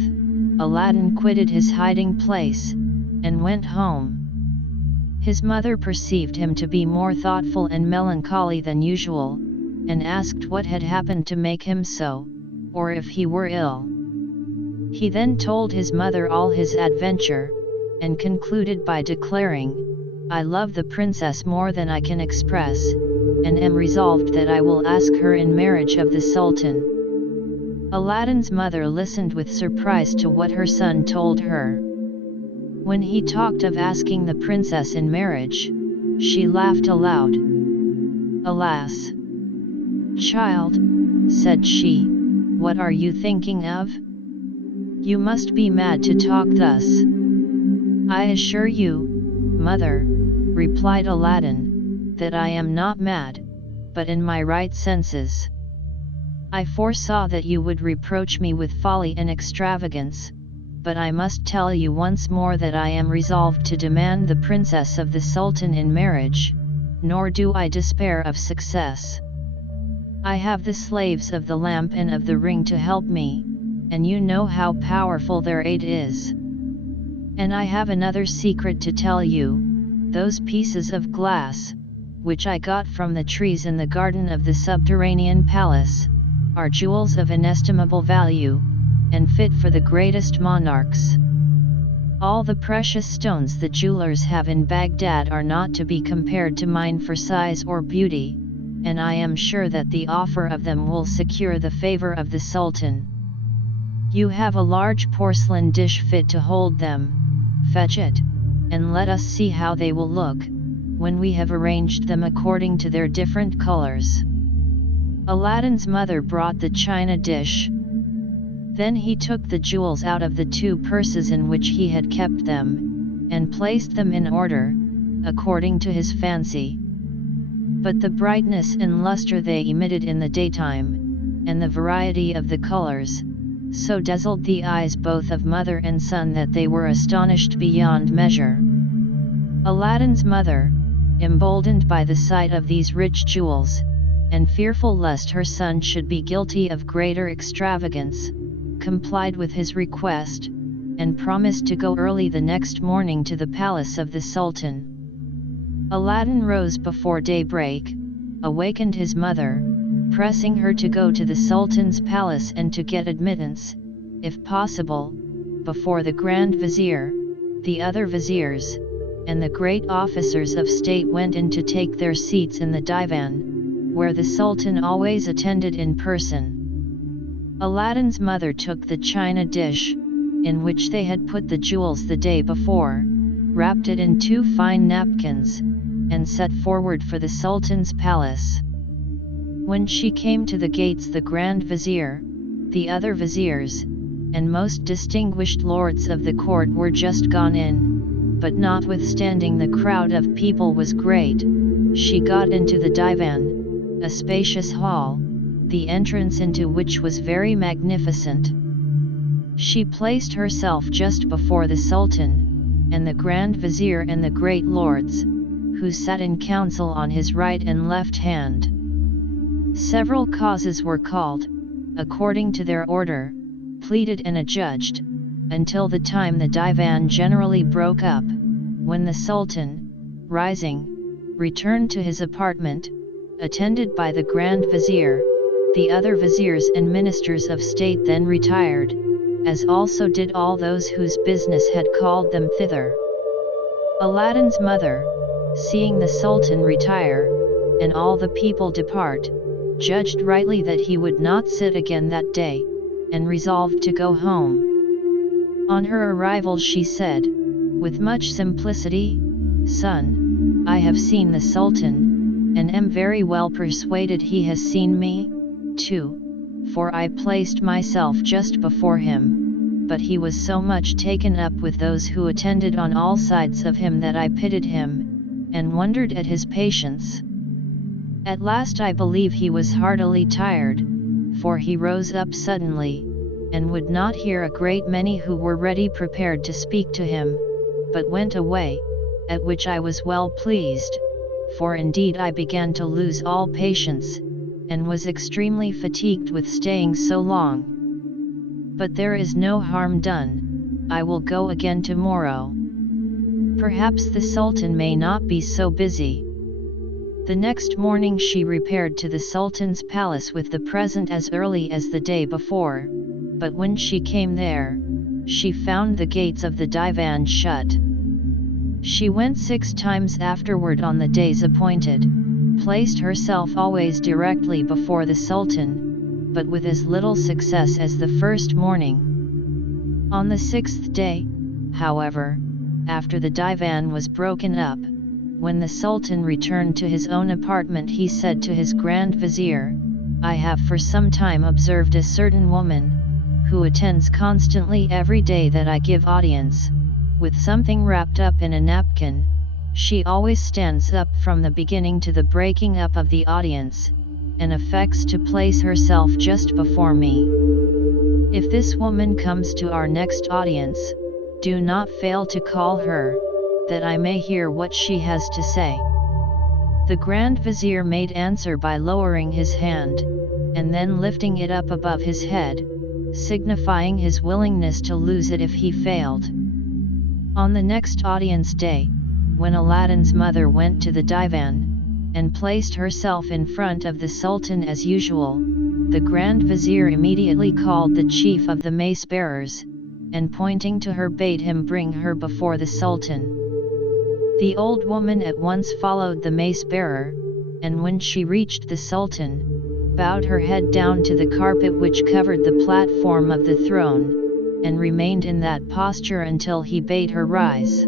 Aladdin quitted his hiding place, and went home. His mother perceived him to be more thoughtful and melancholy than usual, and asked what had happened to make him so, or if he were ill. He then told his mother all his adventure, and concluded by declaring, "I love the princess more than I can express, and am resolved that I will ask her in marriage of the Sultan." Aladdin's mother listened with surprise to what her son told her. When he talked of asking the princess in marriage, she laughed aloud. "Alas! Child," said she, "what are you thinking of? You must be mad to talk thus." "I assure you, mother," replied Aladdin, "that I am not mad, but in my right senses. I foresaw that you would reproach me with folly and extravagance, but I must tell you once more that I am resolved to demand the princess of the Sultan in marriage, nor do I despair of success. I have the slaves of the lamp and of the ring to help me, and you know how powerful their aid is. And I have another secret to tell you: those pieces of glass, which I got from the trees in the garden of the subterranean palace, are jewels of inestimable value, and fit for the greatest monarchs. All the precious stones the jewelers have in Baghdad are not to be compared to mine for size or beauty, and I am sure that the offer of them will secure the favor of the Sultan. You have a large porcelain dish fit to hold them. Fetch it, and let us see how they will look, when we have arranged them according to their different colors." Aladdin's mother brought the china dish. Then he took the jewels out of the 2 purses in which he had kept them, and placed them in order, according to his fancy. But the brightness and luster they emitted in the daytime, and the variety of the colors, so dazzled the eyes both of mother and son that they were astonished beyond measure. Aladdin's mother, emboldened by the sight of these rich jewels, and fearful lest her son should be guilty of greater extravagance, complied with his request, and promised to go early the next morning to the palace of the Sultan. Aladdin rose before daybreak, awakened his mother, pressing her to go to the Sultan's palace and to get admittance, if possible, before the Grand Vizier, the other viziers, and the great officers of state went in to take their seats in the divan, where the Sultan always attended in person. Aladdin's mother took the china dish, in which they had put the jewels the day before, wrapped it in 2 fine napkins, and set forward for the Sultan's palace. When she came to the gates, the Grand Vizier, the other viziers, and most distinguished lords of the court were just gone in, but notwithstanding the crowd of people was great, she got into the divan, a spacious hall, the entrance into which was very magnificent. She placed herself just before the Sultan, and the Grand Vizier and the great lords, who sat in council on his right and left hand. Several causes were called, according to their order, pleaded and adjudged, until the time the divan generally broke up, when the Sultan, rising, returned to his apartment, attended by the Grand Vizier. The other viziers and ministers of state then retired, as also did all those whose business had called them thither. Aladdin's mother, seeing the Sultan retire, and all the people depart, judged rightly that he would not sit again that day, and resolved to go home. On her arrival she said, with much simplicity, "Son, I have seen the Sultan, and am very well persuaded he has seen me, too, for I placed myself just before him, but he was so much taken up with those who attended on all sides of him that I pitied him, and wondered at his patience. At last I believe he was heartily tired, for he rose up suddenly, and would not hear a great many who were ready prepared to speak to him, but went away, at which I was well pleased, for indeed I began to lose all patience, and was extremely fatigued with staying so long. But there is no harm done, I will go again tomorrow. Perhaps the Sultan may not be so busy. The next morning she repaired to the Sultan's palace with the present as early as the day before, but when she came there, she found the gates of the divan shut. She went 6 times afterward on the days appointed, placed herself always directly before the Sultan, but with as little success as the first morning. On the 6th day, however, after the divan was broken up, when the Sultan returned to his own apartment, he said to his Grand Vizier, "I have for some time observed a certain woman, who attends constantly every day that I give audience, with something wrapped up in a napkin. She always stands up from the beginning to the breaking up of the audience, and affects to place herself just before me. If this woman comes to our next audience, do not fail to call her, that I may hear what she has to say." The Grand Vizier made answer by lowering his hand, and then lifting it up above his head, signifying his willingness to lose it if he failed. On the next audience day, when Aladdin's mother went to the divan, and placed herself in front of the Sultan as usual, the Grand Vizier immediately called the chief of the mace bearers, and pointing to her bade him bring her before the Sultan. The old woman at once followed the mace bearer, and when she reached the Sultan, bowed her head down to the carpet which covered the platform of the throne, and remained in that posture until he bade her rise.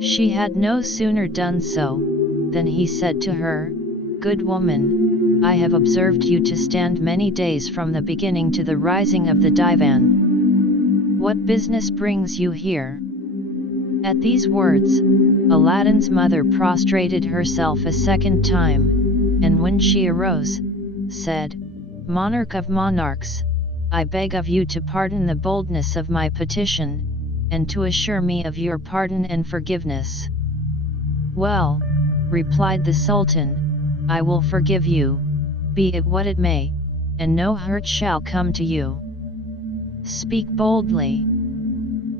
She had no sooner done so, than he said to her, "Good woman, I have observed you to stand many days from the beginning to the rising of the divan. What business brings you here?" At these words, Aladdin's mother prostrated herself a second time, and when she arose, said, "Monarch of monarchs, I beg of you to pardon the boldness of my petition, and to assure me of your pardon and forgiveness." "Well," replied the Sultan, "I will forgive you, be it what it may, and no hurt shall come to you. Speak boldly."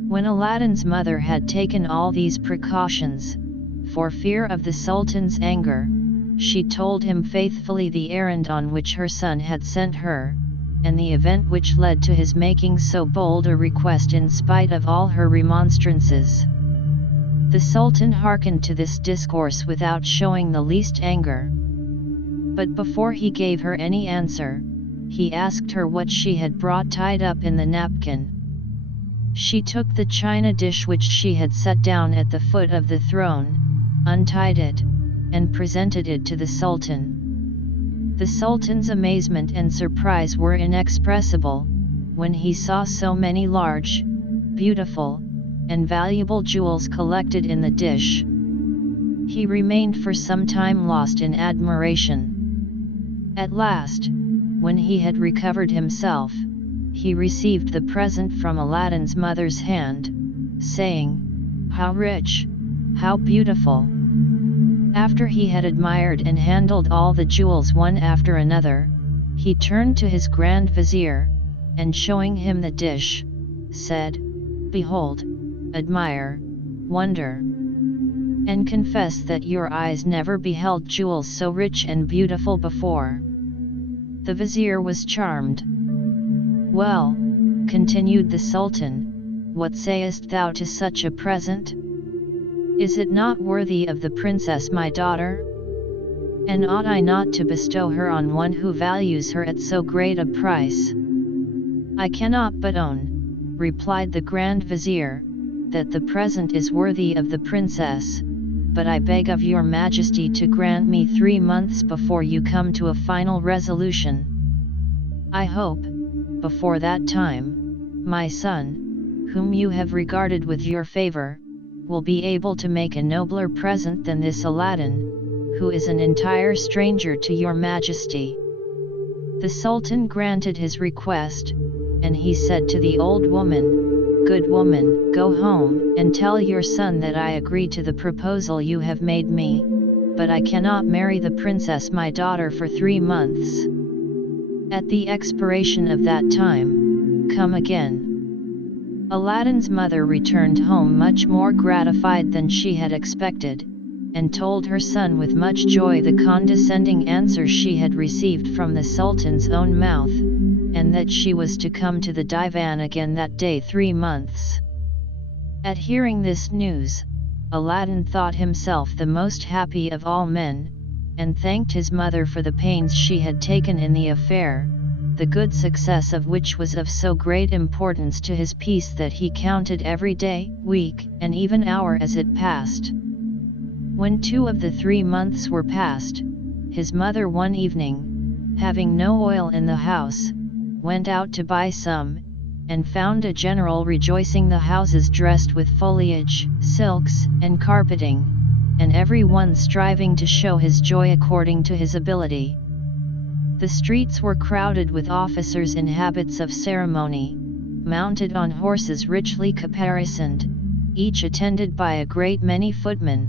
When Aladdin's mother had taken all these precautions, for fear of the Sultan's anger, she told him faithfully the errand on which her son had sent her, and the event which led to his making so bold a request in spite of all her remonstrances. The Sultan hearkened to this discourse without showing the least anger. But before he gave her any answer, he asked her what she had brought tied up in the napkin. She took the china dish which she had set down at the foot of the throne, untied it, and presented it to the Sultan. The Sultan's amazement and surprise were inexpressible, when he saw so many large, beautiful, and valuable jewels collected in the dish. He remained for some time lost in admiration. At last, when he had recovered himself, he received the present from Aladdin's mother's hand, saying, "How rich, how beautiful!" After he had admired and handled all the jewels one after another, he turned to his Grand Vizier, and showing him the dish, said, "Behold, admire, wonder, and confess that your eyes never beheld jewels so rich and beautiful before." The Vizier was charmed. "Well," continued the Sultan, "what sayest thou to such a present? Is it not worthy of the princess my daughter? And ought I not to bestow her on one who values her at so great a price?" "I cannot but own," replied the Grand Vizier, "that the present is worthy of the princess, but I beg of your Majesty to grant me 3 months before you come to a final resolution. I hope, before that time, my son, whom you have regarded with your favor, will be able to make a nobler present than this Aladdin, who is an entire stranger to your majesty." The Sultan granted his request, and he said to the old woman, "Good woman, go home and tell your son that I agree to the proposal you have made me, but I cannot marry the princess my daughter for 3 months. At the expiration of that time, come again." Aladdin's mother returned home much more gratified than she had expected, and told her son with much joy the condescending answer she had received from the Sultan's own mouth, and that she was to come to the divan again that day 3 months. At hearing this news, Aladdin thought himself the most happy of all men, and thanked his mother for the pains she had taken in the affair, the good success of which was of so great importance to his peace that he counted every day, week, and even hour as it passed. When 2 of the 3 months were past, his mother one evening, having no oil in the house, went out to buy some, and found a general rejoicing the houses dressed with foliage, silks, and carpeting, and every one striving to show his joy according to his ability. The streets were crowded with officers in habits of ceremony, mounted on horses richly caparisoned, each attended by a great many footmen.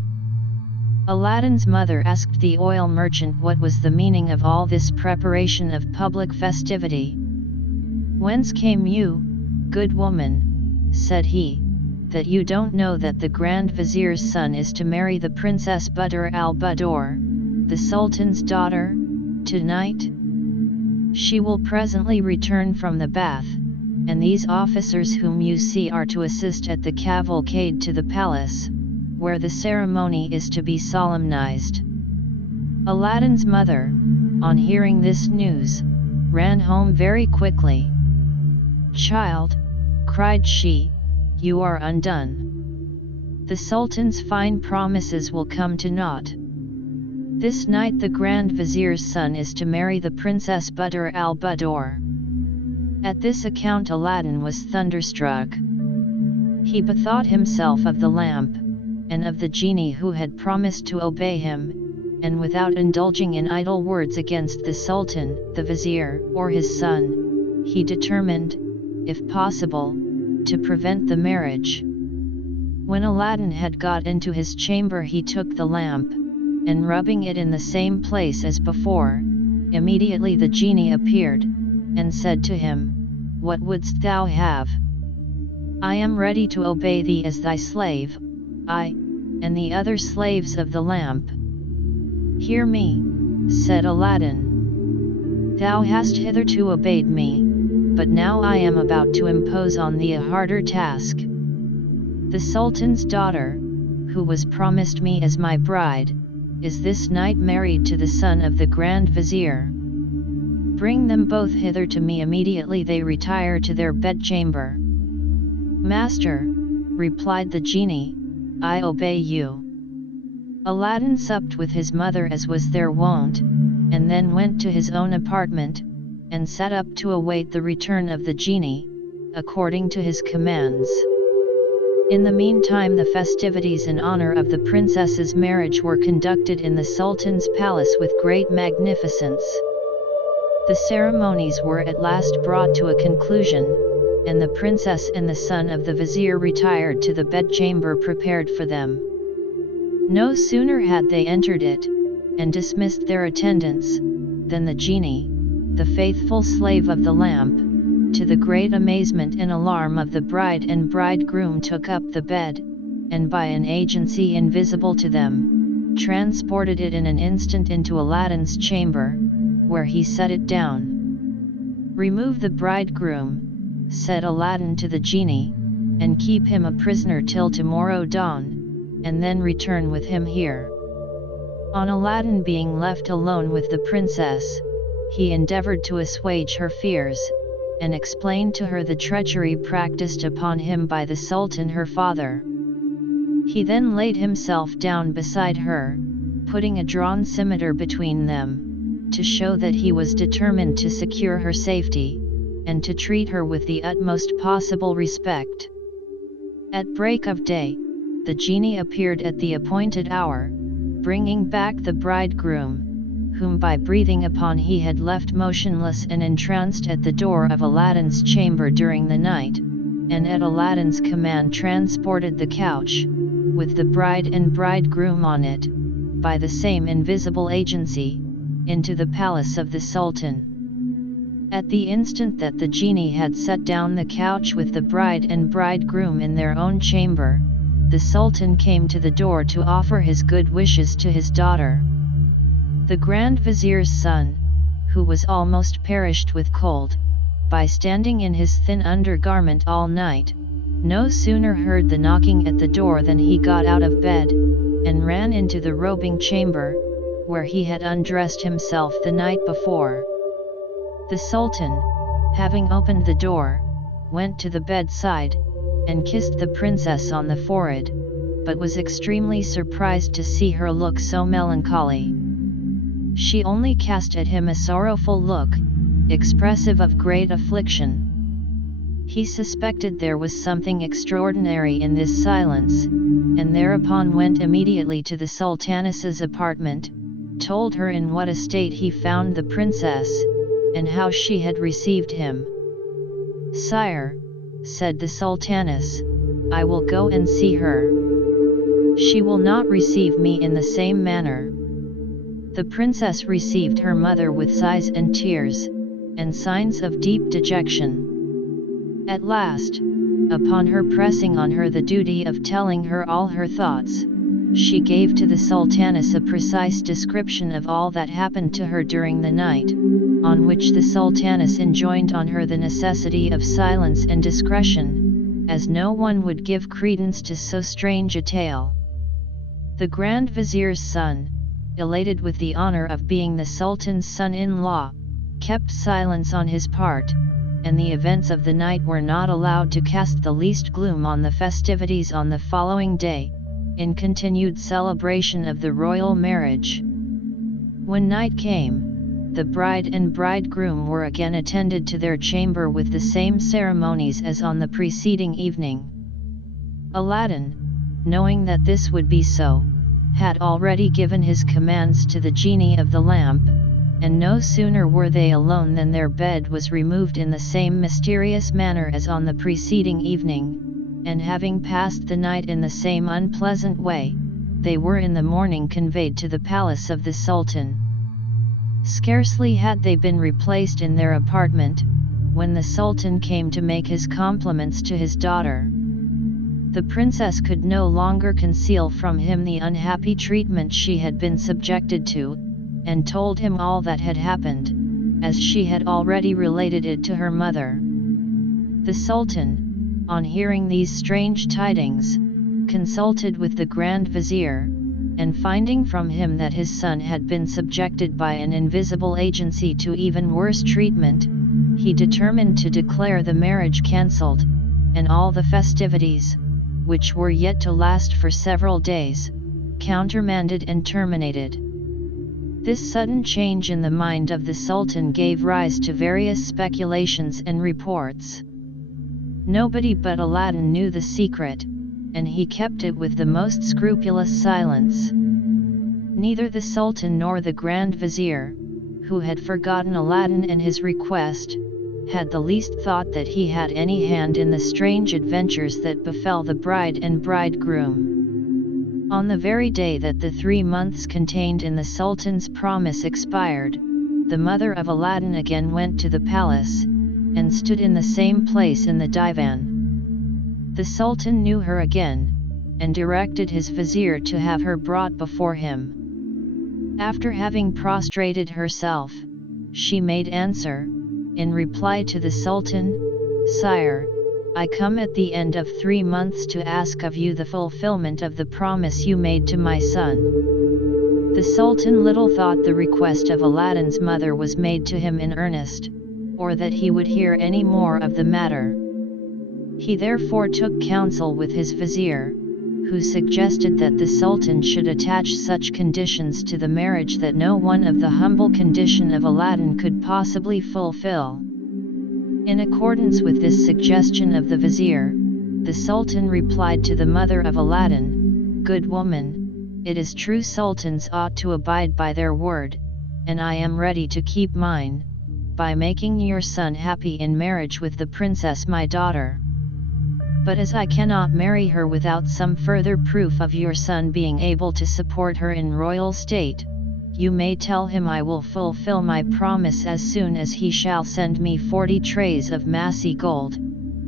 Aladdin's mother asked the oil merchant what was the meaning of all this preparation of public festivity. "Whence came you, good woman," said he, "that you don't know that the Grand Vizier's son is to marry the Princess Badr al-Budur, the Sultan's daughter, tonight? She will presently return from the bath, and these officers whom you see are to assist at the cavalcade to the palace, where the ceremony is to be solemnized." Aladdin's mother, on hearing this news, ran home very quickly. "Child," cried she, "you are undone. The Sultan's fine promises will come to naught. This night the Grand Vizier's son is to marry the Princess Badr al-Budur." At this account Aladdin was thunderstruck. He bethought himself of the lamp, and of the genie who had promised to obey him, and without indulging in idle words against the Sultan, the Vizier, or his son, he determined, if possible, to prevent the marriage. When Aladdin had got into his chamber he took the lamp, and rubbing it in the same place as before, immediately the genie appeared, and said to him, "What wouldst thou have? I am ready to obey thee as thy slave, I, and the other slaves of the lamp." "Hear me," said Aladdin. "Thou hast hitherto obeyed me, but now I am about to impose on thee a harder task. The Sultan's daughter, who was promised me as my bride, is this night married to the son of the Grand Vizier. Bring them both hither to me immediately they retire to their bedchamber." "Master," replied the genie, "I obey you." Aladdin supped with his mother as was their wont, and then went to his own apartment, and sat up to await the return of the genie, according to his commands. In the meantime the festivities in honor of the princess's marriage were conducted in the Sultan's palace with great magnificence. The ceremonies were at last brought to a conclusion, and the princess and the son of the vizier retired to the bedchamber prepared for them. No sooner had they entered it, and dismissed their attendants, than the genie, the faithful slave of the lamp, to the great amazement and alarm of the bride and bridegroom took up the bed, and by an agency invisible to them, transported it in an instant into Aladdin's chamber, where he set it down. "Remove the bridegroom," said Aladdin to the genie, "and keep him a prisoner till tomorrow dawn, and then return with him here." On Aladdin being left alone with the princess, he endeavored to assuage her fears, and explained to her the treachery practiced upon him by the Sultan her father. He then laid himself down beside her, putting a drawn scimitar between them, to show that he was determined to secure her safety, and to treat her with the utmost possible respect. At break of day, the genie appeared at the appointed hour, bringing back the bridegroom, whom by breathing upon he had left motionless and entranced at the door of Aladdin's chamber during the night, and at Aladdin's command transported the couch, with the bride and bridegroom on it, by the same invisible agency, into the palace of the Sultan. At the instant that the genie had set down the couch with the bride and bridegroom in their own chamber, the Sultan came to the door to offer his good wishes to his daughter. The Grand Vizier's son, who was almost perished with cold, by standing in his thin undergarment all night, no sooner heard the knocking at the door than he got out of bed, and ran into the robing chamber, where he had undressed himself the night before. The Sultan, having opened the door, went to the bedside, and kissed the princess on the forehead, but was extremely surprised to see her look so melancholy. She only cast at him a sorrowful look, expressive of great affliction. He suspected there was something extraordinary in this silence, and thereupon went immediately to the Sultaness's apartment, told her in what a state he found the princess, and how she had received him. "Sire," said the Sultaness, "I will go and see her. She will not receive me in the same manner." The princess received her mother with sighs and tears, and signs of deep dejection. At last, upon her pressing on her the duty of telling her all her thoughts, she gave to the Sultaness a precise description of all that happened to her during the night, on which the Sultaness enjoined on her the necessity of silence and discretion, as no one would give credence to so strange a tale. The Grand Vizier's son, elated with the honor of being the Sultan's son-in-law, kept silence on his part, and the events of the night were not allowed to cast the least gloom on the festivities on the following day, in continued celebration of the royal marriage. When night came, the bride and bridegroom were again attended to their chamber with the same ceremonies as on the preceding evening. Aladdin, knowing that this would be so, had already given his commands to the genie of the lamp, and no sooner were they alone than their bed was removed in the same mysterious manner as on the preceding evening, and having passed the night in the same unpleasant way, they were in the morning conveyed to the palace of the Sultan. Scarcely had they been replaced in their apartment, when the Sultan came to make his compliments to his daughter. The princess could no longer conceal from him the unhappy treatment she had been subjected to, and told him all that had happened, as she had already related it to her mother. The Sultan, on hearing these strange tidings, consulted with the Grand Vizier, and finding from him that his son had been subjected by an invisible agency to even worse treatment, he determined to declare the marriage cancelled, and all the festivities, which were yet to last for several days, countermanded and terminated. This sudden change in the mind of the Sultan gave rise to various speculations and reports. Nobody but Aladdin knew the secret, and he kept it with the most scrupulous silence. Neither the Sultan nor the Grand Vizier, who had forgotten Aladdin and his request, had the least thought that he had any hand in the strange adventures that befell the bride and bridegroom. On the very day that the 3 months contained in the Sultan's promise expired, the mother of Aladdin again went to the palace, and stood in the same place in the divan. The Sultan knew her again, and directed his vizier to have her brought before him. After having prostrated herself, she made answer, in reply to the Sultan, "Sire, I come at the end of 3 months to ask of you the fulfillment of the promise you made to my son." The Sultan little thought the request of Aladdin's mother was made to him in earnest, or that he would hear any more of the matter. He therefore took counsel with his vizier, who suggested that the Sultan should attach such conditions to the marriage that no one of the humble condition of Aladdin could possibly fulfill. In accordance with this suggestion of the vizier, The Sultan replied to the mother of Aladdin, "Good woman, it is true sultans ought to abide by their word, and I am ready to keep mine, by making your son happy in marriage with the princess my daughter. But as I cannot marry her without some further proof of your son being able to support her in royal state, you may tell him I will fulfill my promise as soon as he shall send me 40 trays of massy gold,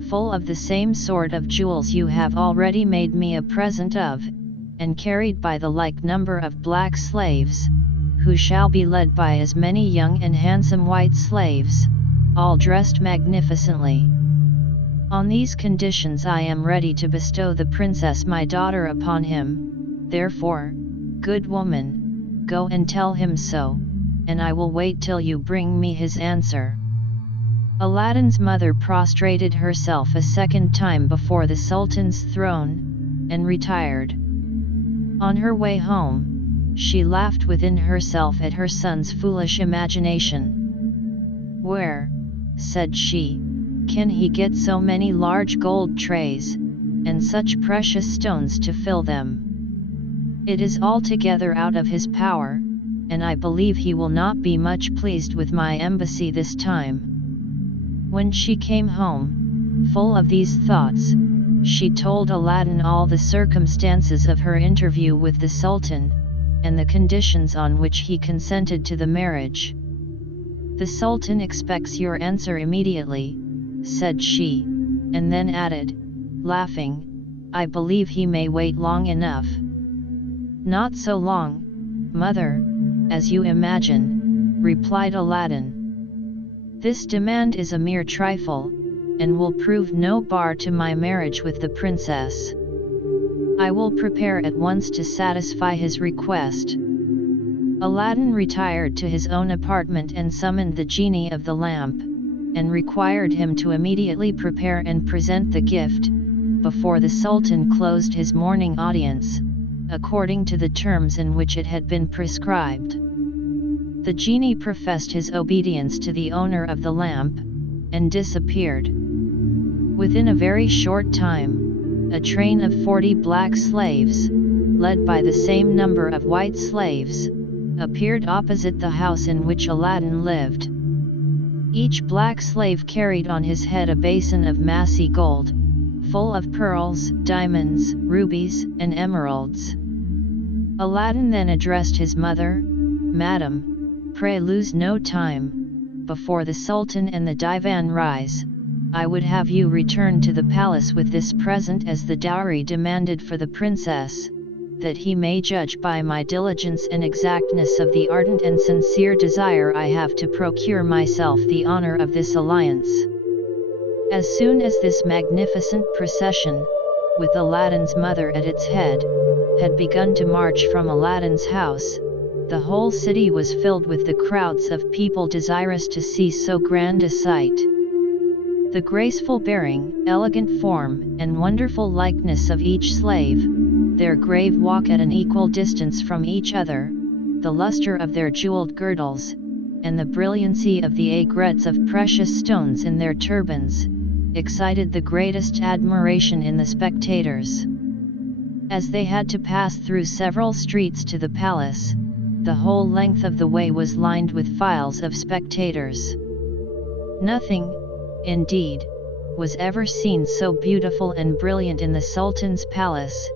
full of the same sort of jewels you have already made me a present of, and carried by the like number of black slaves, who shall be led by as many young and handsome white slaves, all dressed magnificently. On these conditions I am ready to bestow the princess my daughter upon him, therefore, good woman, go and tell him so, and I will wait till you bring me his answer." Aladdin's mother prostrated herself a second time before the Sultan's throne, and retired. On her way home, she laughed within herself at her son's foolish imagination. "Where," said she, "can he get so many large gold trays, and such precious stones to fill them? It is altogether out of his power, and I believe he will not be much pleased with my embassy this time." When she came home, full of these thoughts, she told Aladdin all the circumstances of her interview with the Sultan, and the conditions on which he consented to the marriage. "The Sultan expects your answer immediately," said she, and then added, laughing, "I believe he may wait long enough." "Not so long, mother, as you imagine," replied Aladdin. "This demand is a mere trifle, and will prove no bar to my marriage with the princess. I will prepare at once to satisfy his request." Aladdin retired to his own apartment and summoned the genie of the lamp, and required him to immediately prepare and present the gift, before the Sultan closed his morning audience, according to the terms in which it had been prescribed. The genie professed his obedience to the owner of the lamp, and disappeared. Within a very short time, a train of 40 black slaves, led by the same number of white slaves, appeared opposite the house in which Aladdin lived. Each black slave carried on his head a basin of massy gold, full of pearls, diamonds, rubies, and emeralds. Aladdin then addressed his mother, "Madam, pray lose no time, before the Sultan and the divan rise, I would have you return to the palace with this present as the dowry demanded for the princess, that he may judge by my diligence and exactness of the ardent and sincere desire I have to procure myself the honor of this alliance." As soon as this magnificent procession, with Aladdin's mother at its head, had begun to march from Aladdin's house, the whole city was filled with the crowds of people desirous to see so grand a sight. The graceful bearing, elegant form, and wonderful likeness of each slave, their grave walk at an equal distance from each other, the luster of their jeweled girdles, and the brilliancy of the aigrettes of precious stones in their turbans, excited the greatest admiration in the spectators. As they had to pass through several streets to the palace, the whole length of the way was lined with files of spectators. Nothing, indeed, was ever seen so beautiful and brilliant in the Sultan's palace,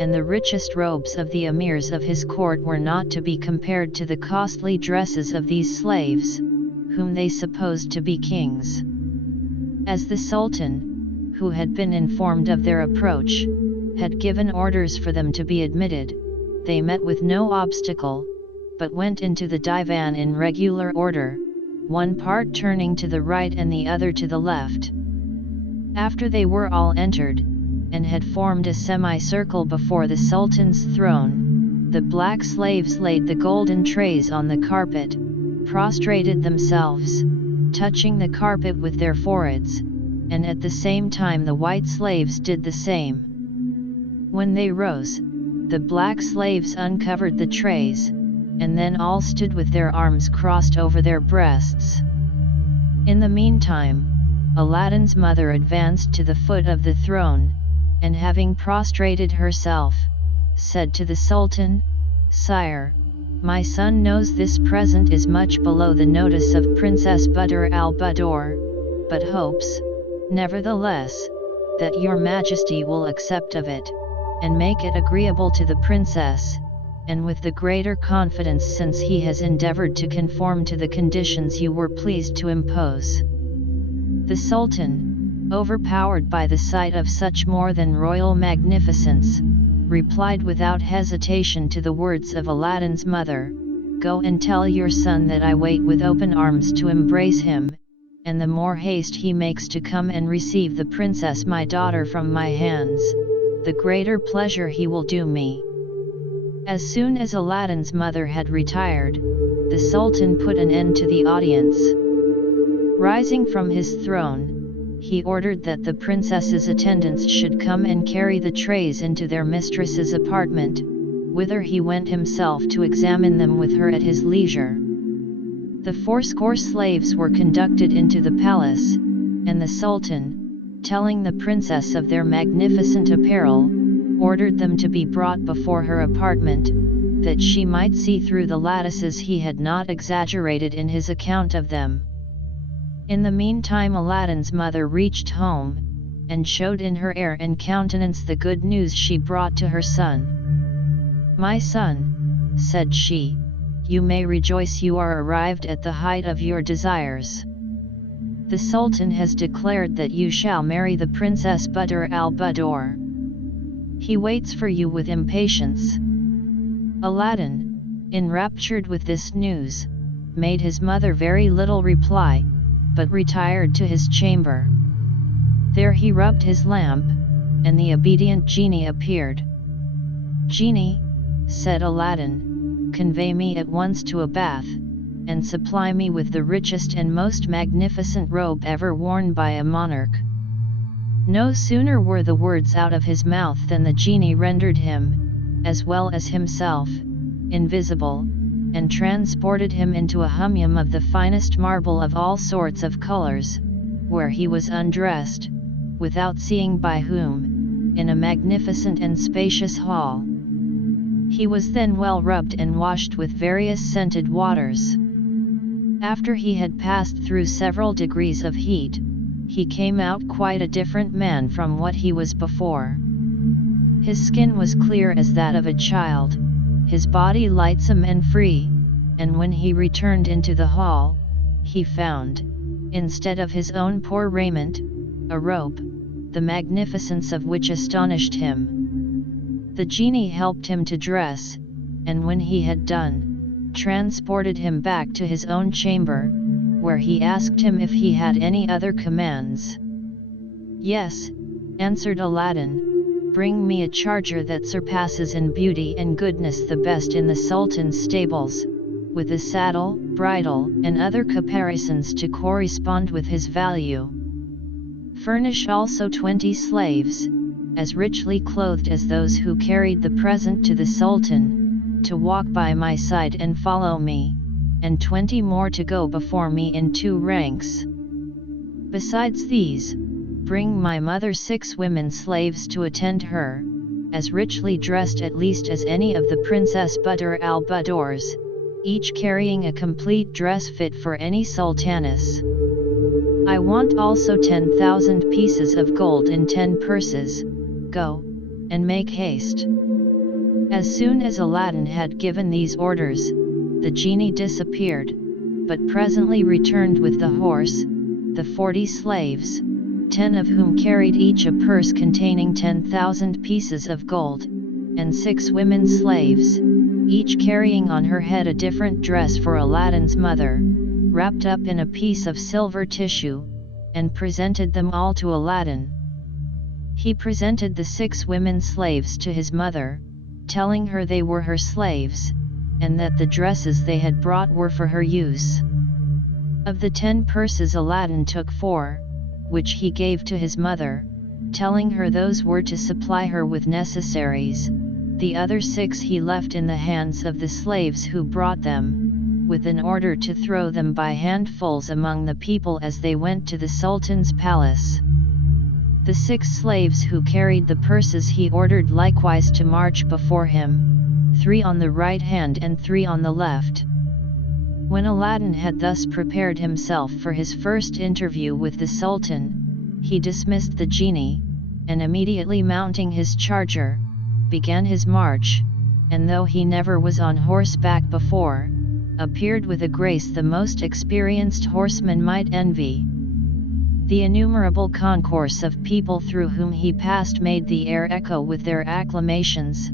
and the richest robes of the emirs of his court were not to be compared to the costly dresses of these slaves, whom they supposed to be kings. As the Sultan, who had been informed of their approach, had given orders for them to be admitted, they met with no obstacle, but went into the divan in regular order, one part turning to the right and the other to the left. After they were all entered, and had formed a semicircle before the Sultan's throne, the black slaves laid the golden trays on the carpet, prostrated themselves, touching the carpet with their foreheads, and at the same time the white slaves did the same. When they rose, the black slaves uncovered the trays, and then all stood with their arms crossed over their breasts. In the meantime, Aladdin's mother advanced to the foot of the throne, and having prostrated herself, said to the Sultan, "Sire, my son knows this present is much below the notice of Princess Badr al-Budur, but hopes, nevertheless, that your majesty will accept of it, and make it agreeable to the princess, and with the greater confidence since he has endeavored to conform to the conditions you were pleased to impose." The Sultan, overpowered by the sight of such more than royal magnificence, replied without hesitation to the words of Aladdin's mother, "Go and tell your son that I wait with open arms to embrace him, and the more haste he makes to come and receive the princess my daughter from my hands, the greater pleasure he will do me." As soon as Aladdin's mother had retired, the Sultan put an end to the audience. Rising from his throne, he ordered that the princess's attendants should come and carry the trays into their mistress's apartment, whither he went himself to examine them with her at his leisure. The 80 slaves were conducted into the palace, and the Sultan, telling the princess of their magnificent apparel, ordered them to be brought before her apartment, that she might see through the lattices he had not exaggerated in his account of them. In the meantime Aladdin's mother reached home, and showed in her air and countenance the good news she brought to her son. "My son," said she, "you may rejoice, you are arrived at the height of your desires. The Sultan has declared that you shall marry the Princess Badr al-Budur. He waits for you with impatience." Aladdin, enraptured with this news, made his mother very little reply, but retired to his chamber. There he rubbed his lamp, and the obedient genie appeared. "Genie," said Aladdin, "convey me at once to a bath, and supply me with the richest and most magnificent robe ever worn by a monarch." No sooner were the words out of his mouth than the genie rendered him, as well as himself, invisible, and transported him into a hammam of the finest marble of all sorts of colors, where he was undressed, without seeing by whom, in a magnificent and spacious hall. He was then well rubbed and washed with various scented waters. After he had passed through several degrees of heat, he came out quite a different man from what he was before. His skin was clear as that of a child, his body lightsome and free, and when he returned into the hall, he found, instead of his own poor raiment, a robe, the magnificence of which astonished him. The genie helped him to dress, and when he had done, transported him back to his own chamber, where he asked him if he had any other commands. "Yes," answered Aladdin, "bring me a charger that surpasses in beauty and goodness the best in the Sultan's stables, with a saddle, bridle, and other caparisons to correspond with his value. Furnish also 20 slaves, as richly clothed as those who carried the present to the Sultan, to walk by my side and follow me, and 20 more to go before me in 2 ranks. Besides these, bring my mother 6 women slaves to attend her, as richly dressed at least as any of the Princess Badr al-Budurs, each carrying a complete dress fit for any sultaness. I want also 10,000 pieces of gold in 10 purses. Go, and make haste." As soon as Aladdin had given these orders, the genie disappeared, but presently returned with the horse, the 40 slaves, 10 of whom carried each a purse containing 10,000 pieces of gold, and 6 women slaves, each carrying on her head a different dress for Aladdin's mother, wrapped up in a piece of silver tissue, and presented them all to Aladdin. He presented the 6 women slaves to his mother, telling her they were her slaves, and that the dresses they had brought were for her use. Of the 10 purses Aladdin took 4, which he gave to his mother, telling her those were to supply her with necessaries. The other 6 he left in the hands of the slaves who brought them, with an order to throw them by handfuls among the people as they went to the Sultan's palace. The 6 slaves who carried the purses he ordered likewise to march before him, 3 on the right hand and 3 on the left. When Aladdin had thus prepared himself for his first interview with the Sultan, he dismissed the genie, and immediately mounting his charger, began his march, and though he never was on horseback before, appeared with a grace the most experienced horseman might envy. The innumerable concourse of people through whom he passed made the air echo with their acclamations,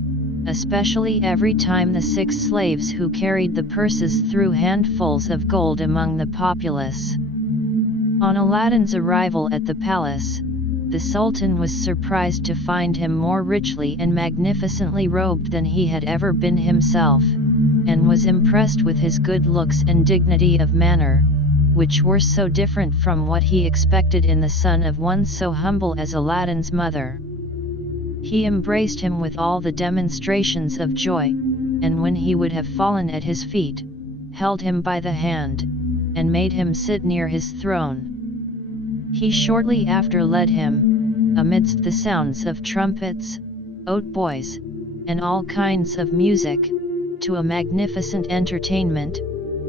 especially every time the 6 slaves who carried the purses threw handfuls of gold among the populace. On Aladdin's arrival at the palace, the Sultan was surprised to find him more richly and magnificently robed than he had ever been himself, and was impressed with his good looks and dignity of manner, which were so different from what he expected in the son of one so humble as Aladdin's mother. He embraced him with all the demonstrations of joy, and when he would have fallen at his feet, held him by the hand, and made him sit near his throne. He shortly after led him, amidst the sounds of trumpets, hautboys, and all kinds of music, to a magnificent entertainment,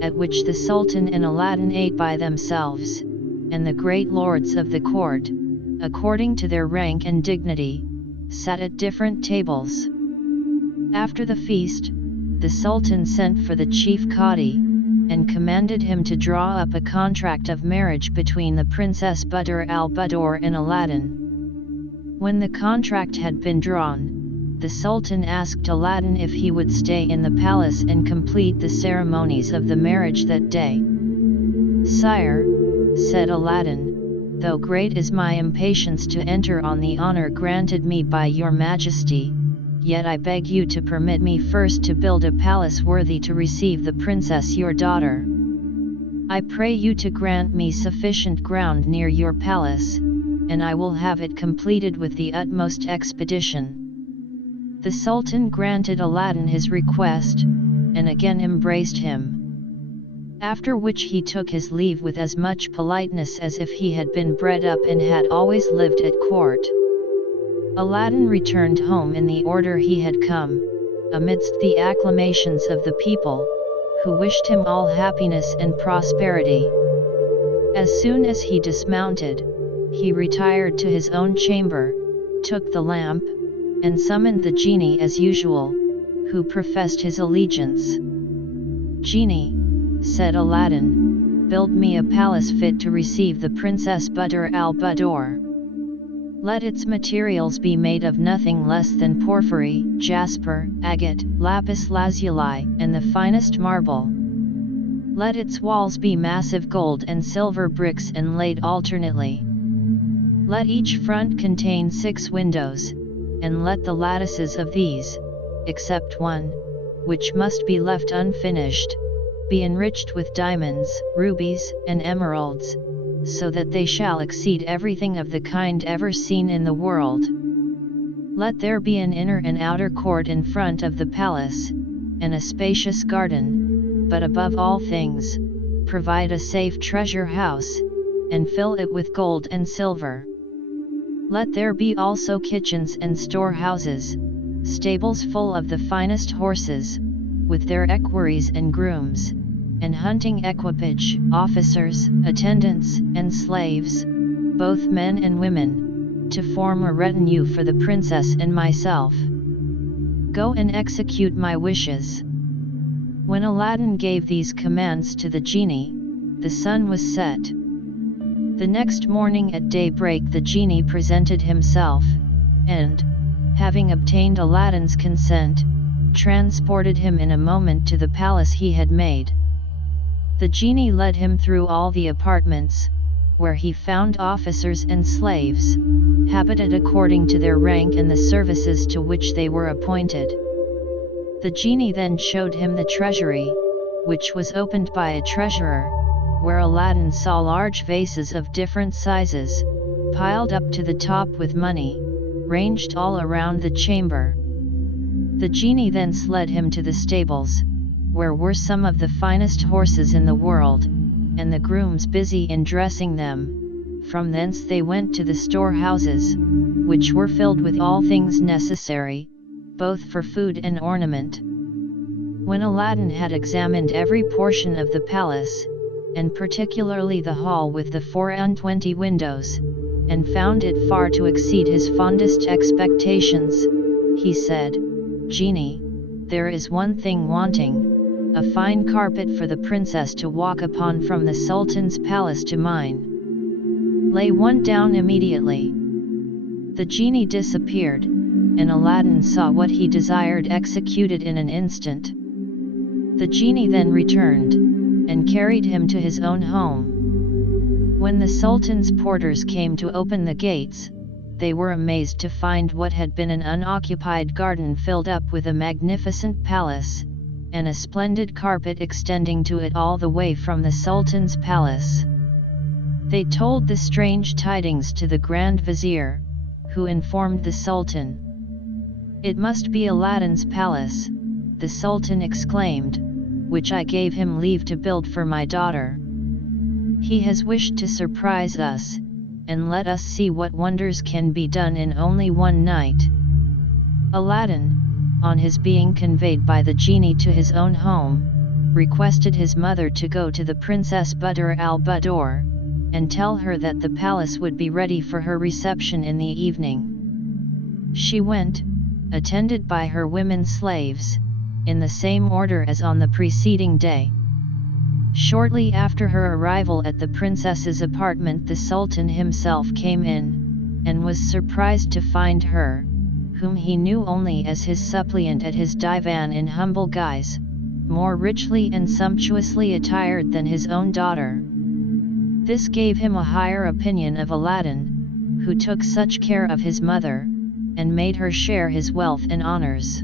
at which the Sultan and Aladdin ate by themselves, and the great lords of the court, according to their rank and dignity, sat at different tables. After the feast, the Sultan sent for the chief Qadi, and commanded him to draw up a contract of marriage between the Princess Badr al-Budur and Aladdin. When the contract had been drawn, the Sultan asked Aladdin if he would stay in the palace and complete the ceremonies of the marriage that day. "Sire," said Aladdin, "though great is my impatience to enter on the honor granted me by your majesty, yet I beg you to permit me first to build a palace worthy to receive the princess your daughter. I pray you to grant me sufficient ground near your palace, and I will have it completed with the utmost expedition." The Sultan granted Aladdin his request, and again embraced him. After which he took his leave with as much politeness as if he had been bred up and had always lived at court. Aladdin returned home in the order he had come, amidst the acclamations of the people, who wished him all happiness and prosperity. As soon as he dismounted, he retired to his own chamber, took the lamp, and summoned the genie as usual, who professed his allegiance. "Genie," said Aladdin, "build me a palace fit to receive the Princess Badr al-Budur. Let its materials be made of nothing less than porphyry, jasper, agate, lapis lazuli, and the finest marble. Let its walls be massive gold and silver bricks inlaid alternately. Let each front contain 6 windows, and let the lattices of these, except one, which must be left unfinished, be enriched with diamonds, rubies, and emeralds, so that they shall exceed everything of the kind ever seen in the world. Let there be an inner and outer court in front of the palace, and a spacious garden, but above all things, provide a safe treasure house, and fill it with gold and silver. Let there be also kitchens and storehouses, stables full of the finest horses, with their equerries and grooms, and hunting equipage, officers, attendants, and slaves, both men and women, to form a retinue for the princess and myself. Go and execute my wishes." When Aladdin gave these commands to the genie, the sun was set. The next morning at daybreak the genie presented himself, and, having obtained Aladdin's consent, transported him in a moment to the palace he had made. The genie led him through all the apartments, where he found officers and slaves, habited according to their rank and the services to which they were appointed. The genie then showed him the treasury, which was opened by a treasurer, where Aladdin saw large vases of different sizes, piled up to the top with money, ranged all around the chamber. The genie then led him to the stables, where were some of the finest horses in the world, and the grooms busy in dressing them, From thence they went to the storehouses, which were filled with all things necessary, both for food and ornament. When Aladdin had examined every portion of the palace, and particularly the hall with the 24 windows, and found it far to exceed his fondest expectations, he said, "Genie, there is one thing wanting, a fine carpet for the princess to walk upon from the Sultan's palace to mine. Lay one down immediately." The genie disappeared, and Aladdin saw what he desired executed in an instant. The genie then returned, and carried him to his own home. When the Sultan's porters came to open the gates, they were amazed to find what had been an unoccupied garden filled up with a magnificent palace, and a splendid carpet extending to it all the way from the Sultan's palace. They told the strange tidings to the Grand Vizier, who informed the Sultan. "It must be Aladdin's palace," the Sultan exclaimed, "which I gave him leave to build for my daughter. He has wished to surprise us, and let us see what wonders can be done in only one night." Aladdin, on his being conveyed by the genie to his own home, requested his mother to go to the Princess Budr al-Budur, and tell her that the palace would be ready for her reception in the evening. She went, attended by her women slaves, in the same order as on the preceding day. Shortly after her arrival at the princess's apartment, the Sultan himself came in, and was surprised to find her, whom he knew only as his suppliant at his divan in humble guise, more richly and sumptuously attired than his own daughter. This gave him a higher opinion of Aladdin, who took such care of his mother, and made her share his wealth and honors.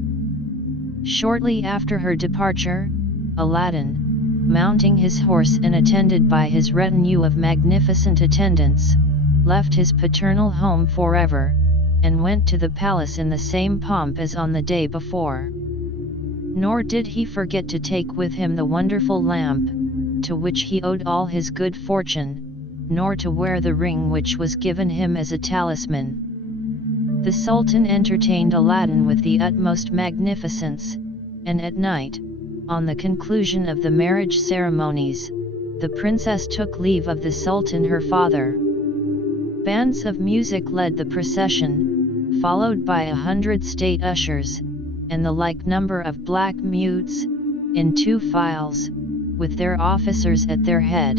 Shortly after her departure, Aladdin, mounting his horse and attended by his retinue of magnificent attendants, left his paternal home forever, and went to the palace in the same pomp as on the day before. Nor did he forget to take with him the wonderful lamp, to which he owed all his good fortune, nor to wear the ring which was given him as a talisman. The Sultan entertained Aladdin with the utmost magnificence, and at night, on the conclusion of the marriage ceremonies, the princess took leave of the Sultan her father. Bands of music led the procession, followed by 100 state ushers, and the like number of black mutes, in 2 files, with their officers at their head.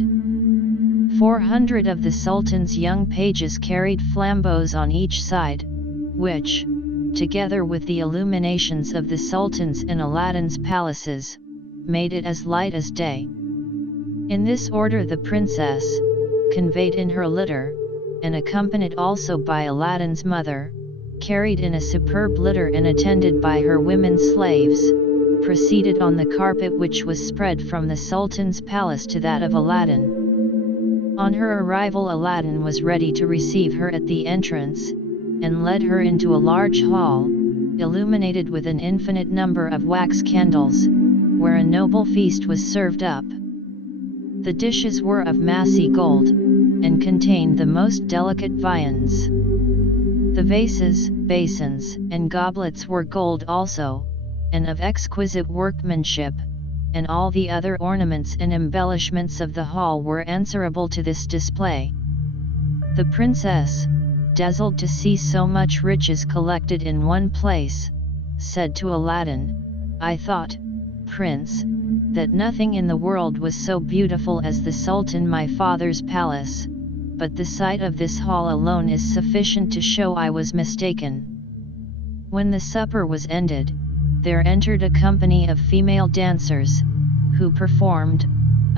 400 of the Sultan's young pages carried flambeaux on each side, which, together with the illuminations of the Sultan's and Aladdin's palaces, made it as light as day. In this order the princess, conveyed in her litter, and accompanied also by Aladdin's mother, carried in a superb litter and attended by her women slaves, proceeded on the carpet which was spread from the Sultan's palace to that of Aladdin. On her arrival Aladdin was ready to receive her at the entrance, and led her into a large hall, illuminated with an infinite number of wax candles, where a noble feast was served up. The dishes were of massy gold, and contained the most delicate viands. The vases, basins, and goblets were gold also, and of exquisite workmanship, and all the other ornaments and embellishments of the hall were answerable to this display. The princess, dazzled to see so much riches collected in one place, said to Aladdin, "I thought, Prince, that nothing in the world was so beautiful as the Sultan my father's palace, but the sight of this hall alone is sufficient to show I was mistaken." When the supper was ended, there entered a company of female dancers, who performed,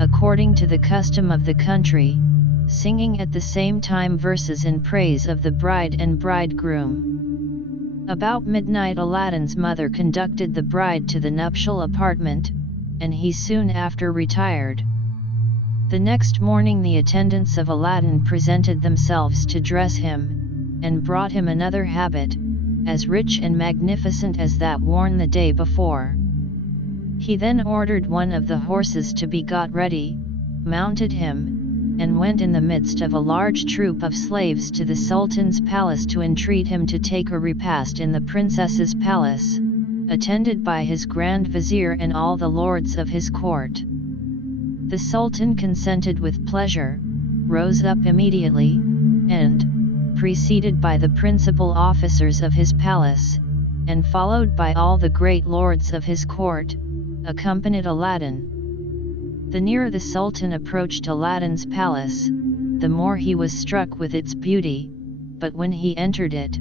according to the custom of the country, singing at the same time verses in praise of the bride and bridegroom. About midnight Aladdin's mother conducted the bride to the nuptial apartment, and he soon after retired. The next morning the attendants of Aladdin presented themselves to dress him, and brought him another habit, as rich and magnificent as that worn the day before. He then ordered one of the horses to be got ready, mounted him, and went in the midst of a large troop of slaves to the Sultan's palace to entreat him to take a repast in the princess's palace, attended by his Grand Vizier and all the lords of his court. The Sultan consented with pleasure, rose up immediately, and, preceded by the principal officers of his palace, and followed by all the great lords of his court, accompanied Aladdin. The nearer the Sultan approached Aladdin's palace, the more he was struck with its beauty, but when he entered it,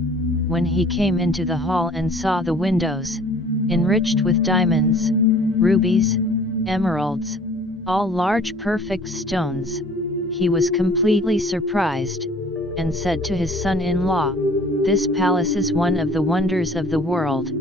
when he came into the hall and saw the windows, enriched with diamonds, rubies, emeralds, all large perfect stones, he was completely surprised, and said to his son-in-law, "This palace is one of the wonders of the world,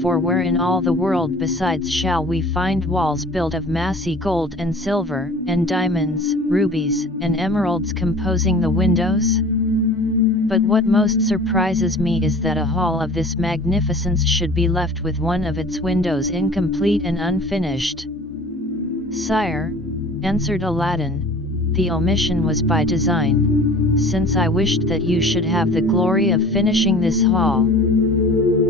for where in all the world besides shall we find walls built of massy gold and silver, and diamonds, rubies, and emeralds composing the windows? But what most surprises me is that a hall of this magnificence should be left with one of its windows incomplete and unfinished." "Sire," answered Aladdin, "the omission was by design, since I wished that you should have the glory of finishing this hall."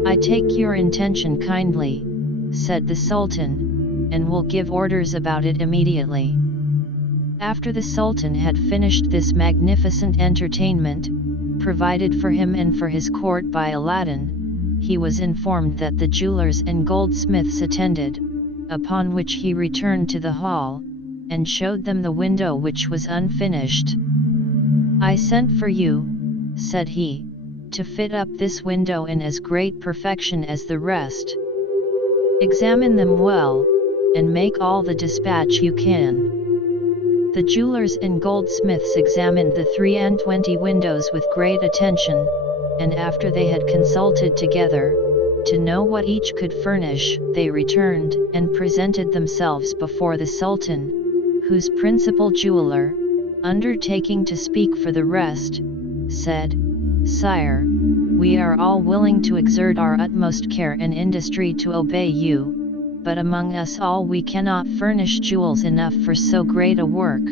"I take your intention kindly," said the Sultan, "and will give orders about it immediately." After the Sultan had finished this magnificent entertainment, provided for him and for his court by Aladdin, he was informed that the jewelers and goldsmiths attended, upon which he returned to the hall, and showed them the window which was unfinished. "I sent for you," said he, "to fit up this window in as great perfection as the rest. Examine them well, and make all the dispatch you can." The jewelers and goldsmiths examined the 23 windows with great attention, and after they had consulted together, to know what each could furnish, they returned and presented themselves before the Sultan, whose principal jeweler, undertaking to speak for the rest, said, "Sire, we are all willing to exert our utmost care and industry to obey you, but among us all we cannot furnish jewels enough for so great a work."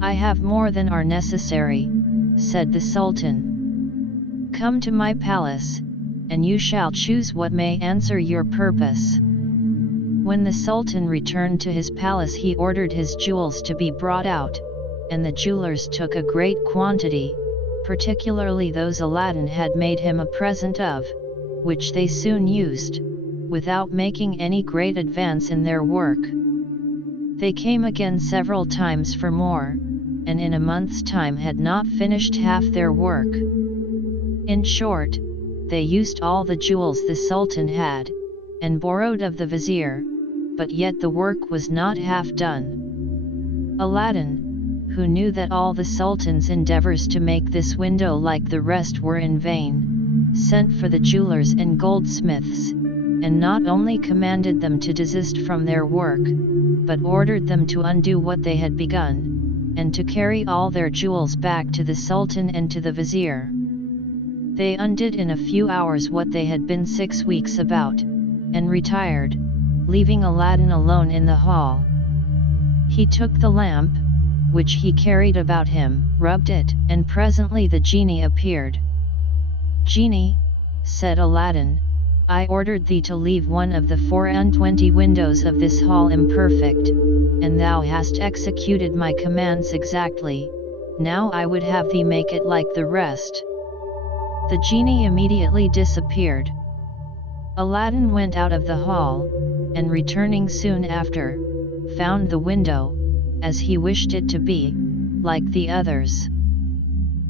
"I have more than are necessary," said the Sultan. "Come to my palace, and you shall choose what may answer your purpose." When the Sultan returned to his palace, he ordered his jewels to be brought out, and the jewelers took a great quantity, particularly those Aladdin had made him a present of, which they soon used, without making any great advance in their work. They came again several times for more, and in a month's time had not finished half their work. In short, they used all the jewels the Sultan had, and borrowed of the Vizier, but yet the work was not half done. Aladdin, who knew that all the Sultan's endeavors to make this window like the rest were in vain, sent for the jewelers and goldsmiths, and not only commanded them to desist from their work, but ordered them to undo what they had begun, and to carry all their jewels back to the Sultan and to the Vizier. They undid in a few hours what they had been 6 weeks about, and retired, leaving Aladdin alone in the hall. He took the lamp, which he carried about him, rubbed it, and presently the genie appeared. "Genie," said Aladdin, "I ordered thee to leave one of the 24 windows of this hall imperfect, and thou hast executed my commands exactly. Now I would have thee make it like the rest." The genie immediately disappeared. Aladdin went out of the hall, and returning soon after, found the window, as he wished it to be, like the others.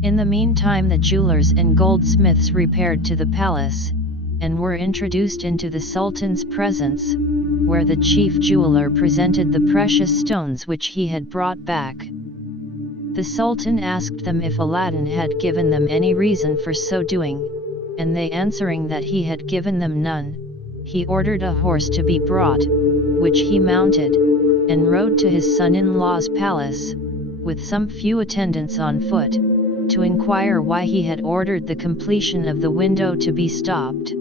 In the meantime the jewelers and goldsmiths repaired to the palace, and were introduced into the Sultan's presence, where the chief jeweler presented the precious stones which he had brought back. The Sultan asked them if Aladdin had given them any reason for so doing, and they answering that he had given them none, he ordered a horse to be brought, which he mounted, and rode to his son-in-law's palace, with some few attendants on foot, to inquire why he had ordered the completion of the window to be stopped.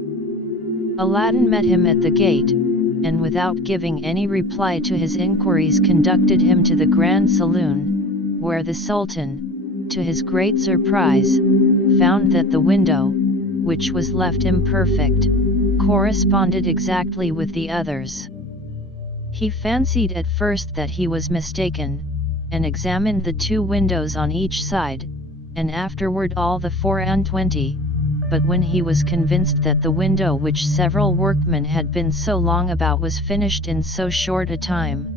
Aladdin met him at the gate, and without giving any reply to his inquiries conducted him to the grand saloon, where the Sultan, to his great surprise, found that the window, which was left imperfect, corresponded exactly with the others. He fancied at first that he was mistaken, and examined the 2 windows on each side, and afterward all the 24, but when he was convinced that the window which several workmen had been so long about was finished in so short a time,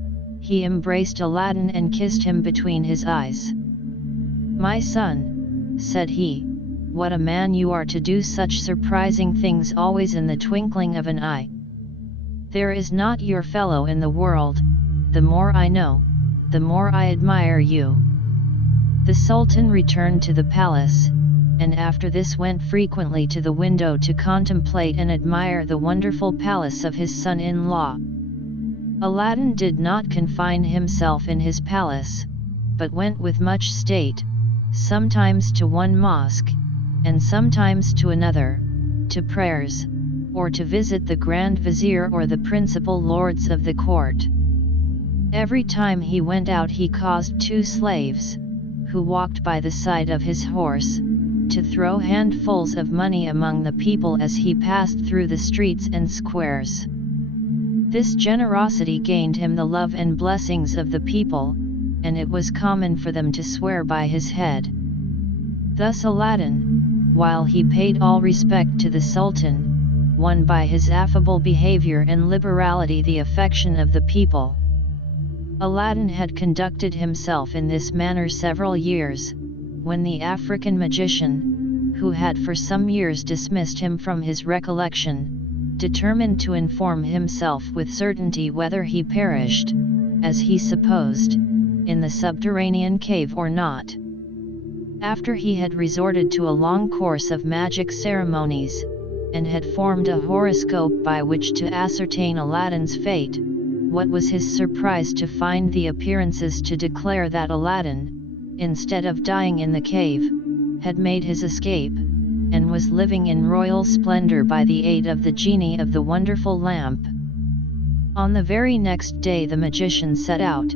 he embraced Aladdin and kissed him between his eyes. "My son," said he, "what a man you are to do such surprising things always in the twinkling of an eye. There is not your fellow in the world. The more I know, the more I admire you." The Sultan returned to the palace, and after this went frequently to the window to contemplate and admire the wonderful palace of his son-in-law. Aladdin did not confine himself in his palace, but went with much state, sometimes to one mosque, and sometimes to another, to prayers, or to visit the Grand Vizier or the principal lords of the court. Every time he went out he caused 2 slaves, who walked by the side of his horse, to throw handfuls of money among the people as he passed through the streets and squares. This generosity gained him the love and blessings of the people, and it was common for them to swear by his head. Thus Aladdin, while he paid all respect to the Sultan, won by his affable behavior and liberality the affection of the people. Aladdin had conducted himself in this manner several years, when the African magician, who had for some years dismissed him from his recollection, determined to inform himself with certainty whether he perished, as he supposed, in the subterranean cave or not. After he had resorted to a long course of magic ceremonies, and had formed a horoscope by which to ascertain Aladdin's fate, what was his surprise to find the appearances to declare that Aladdin, instead of dying in the cave, had made his escape, and was living in royal splendor by the aid of the genie of the wonderful lamp. On the very next day the magician set out,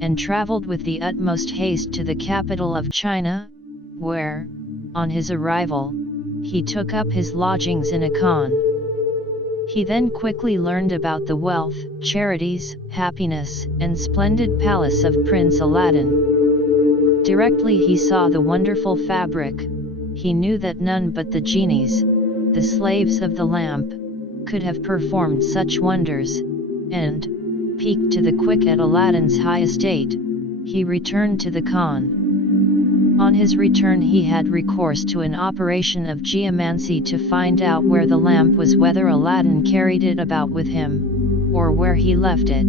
and traveled with the utmost haste to the capital of China, where, on his arrival, he took up his lodgings in a khan. He then quickly learned about the wealth, charities, happiness, and splendid palace of Prince Aladdin. Directly he saw the wonderful fabric, he knew that none but the genies, the slaves of the lamp, could have performed such wonders, and, piqued to the quick at Aladdin's high estate, he returned to the khan. On his return he had recourse to an operation of geomancy to find out where the lamp was, whether Aladdin carried it about with him, or where he left it.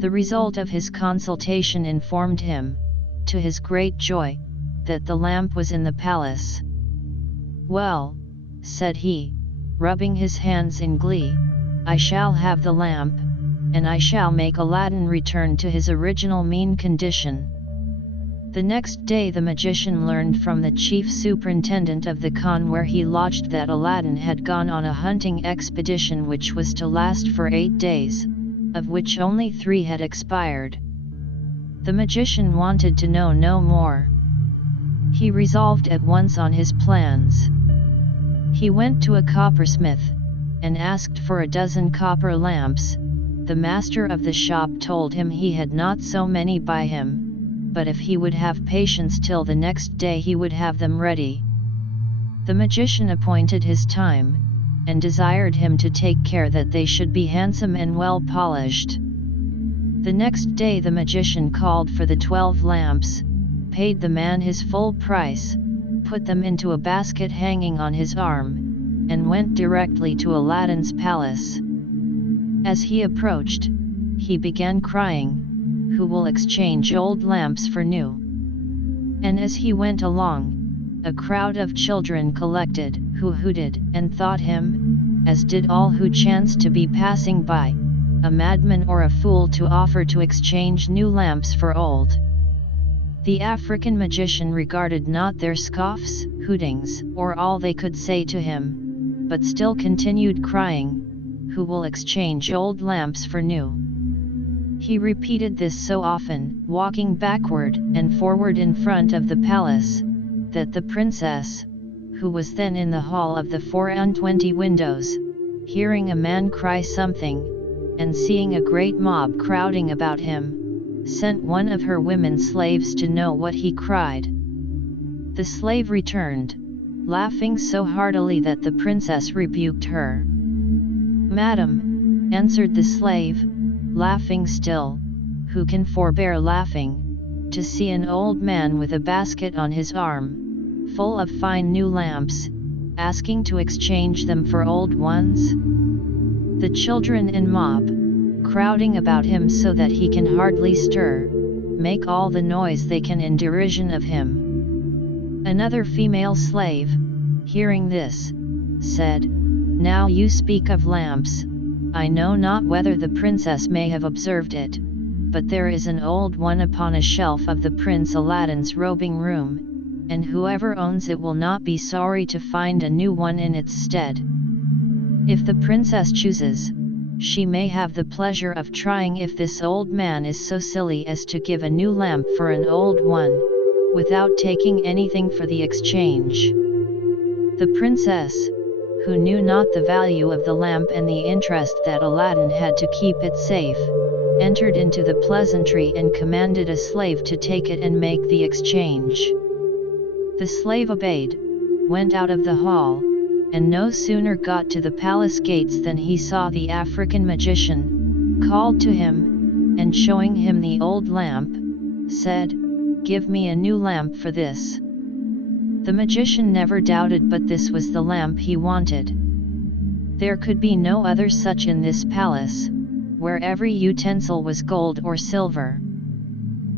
The result of his consultation informed him, to his great joy, that the lamp was in the palace. "Well," said he, rubbing his hands in glee, "I shall have the lamp, and I shall make Aladdin return to his original mean condition." The next day the magician learned from the chief superintendent of the khan where he lodged that Aladdin had gone on a hunting expedition which was to last for 8 days, of which only 3 had expired. The magician wanted to know no more. He resolved at once on his plans. He went to a coppersmith, and asked for a dozen copper lamps. The master of the shop told him he had not so many by him, but if he would have patience till the next day he would have them ready. The magician appointed his time, and desired him to take care that they should be handsome and well polished. The next day the magician called for the 12 lamps, paid the man his full price, put them into a basket hanging on his arm, and went directly to Aladdin's palace. As he approached, he began crying, "Who will exchange old lamps for new?" And as he went along, a crowd of children collected, who hooted and thought him, as did all who chanced to be passing by, a madman or a fool to offer to exchange new lamps for old. The African magician regarded not their scoffs, hootings, or all they could say to him, but still continued crying, "Who will exchange old lamps for new?" He repeated this so often, walking backward and forward in front of the palace, that the princess, who was then in the hall of the 24 windows, hearing a man cry something, and seeing a great mob crowding about him, sent one of her women slaves to know what he cried. The slave returned, laughing so heartily that the princess rebuked her. "Madam," answered the slave, laughing still, "who can forbear laughing, to see an old man with a basket on his arm, full of fine new lamps, asking to exchange them for old ones? The children and mob, crowding about him so that he can hardly stir, make all the noise they can in derision of him." Another female slave, hearing this, said, "Now you speak of lamps, I know not whether the princess may have observed it, but there is an old one upon a shelf of the Prince Aladdin's robing room, and whoever owns it will not be sorry to find a new one in its stead. If the princess chooses, she may have the pleasure of trying if this old man is so silly as to give a new lamp for an old one, without taking anything for the exchange." The princess, who knew not the value of the lamp and the interest that Aladdin had to keep it safe, entered into the pleasantry and commanded a slave to take it and make the exchange. The slave obeyed, went out of the hall, and no sooner got to the palace gates than he saw the African magician, called to him, and showing him the old lamp, said, "Give me a new lamp for this." The magician never doubted but this was the lamp he wanted. There could be no other such in this palace, where every utensil was gold or silver.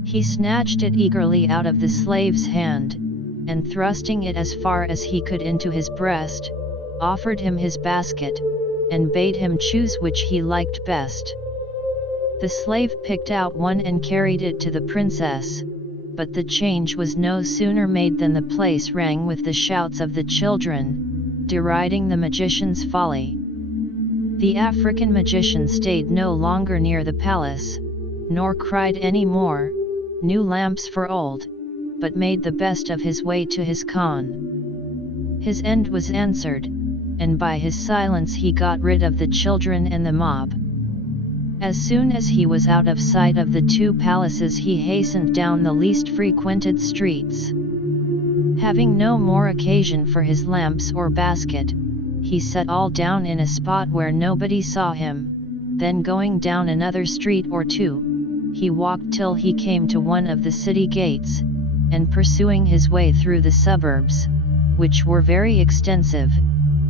He snatched it eagerly out of the slave's hand, and thrusting it as far as he could into his breast, offered him his basket, and bade him choose which he liked best. The slave picked out one and carried it to the princess, but the change was no sooner made than the place rang with the shouts of the children, deriding the magician's folly. The African magician stayed no longer near the palace, nor cried any more, "New lamps for old," but made the best of his way to his khan. His end was answered, and by his silence he got rid of the children and the mob. As soon as he was out of sight of the two palaces he hastened down the least frequented streets. Having no more occasion for his lamps or basket, he set all down in a spot where nobody saw him, then going down another street or two, he walked till he came to one of the city gates, and pursuing his way through the suburbs, which were very extensive,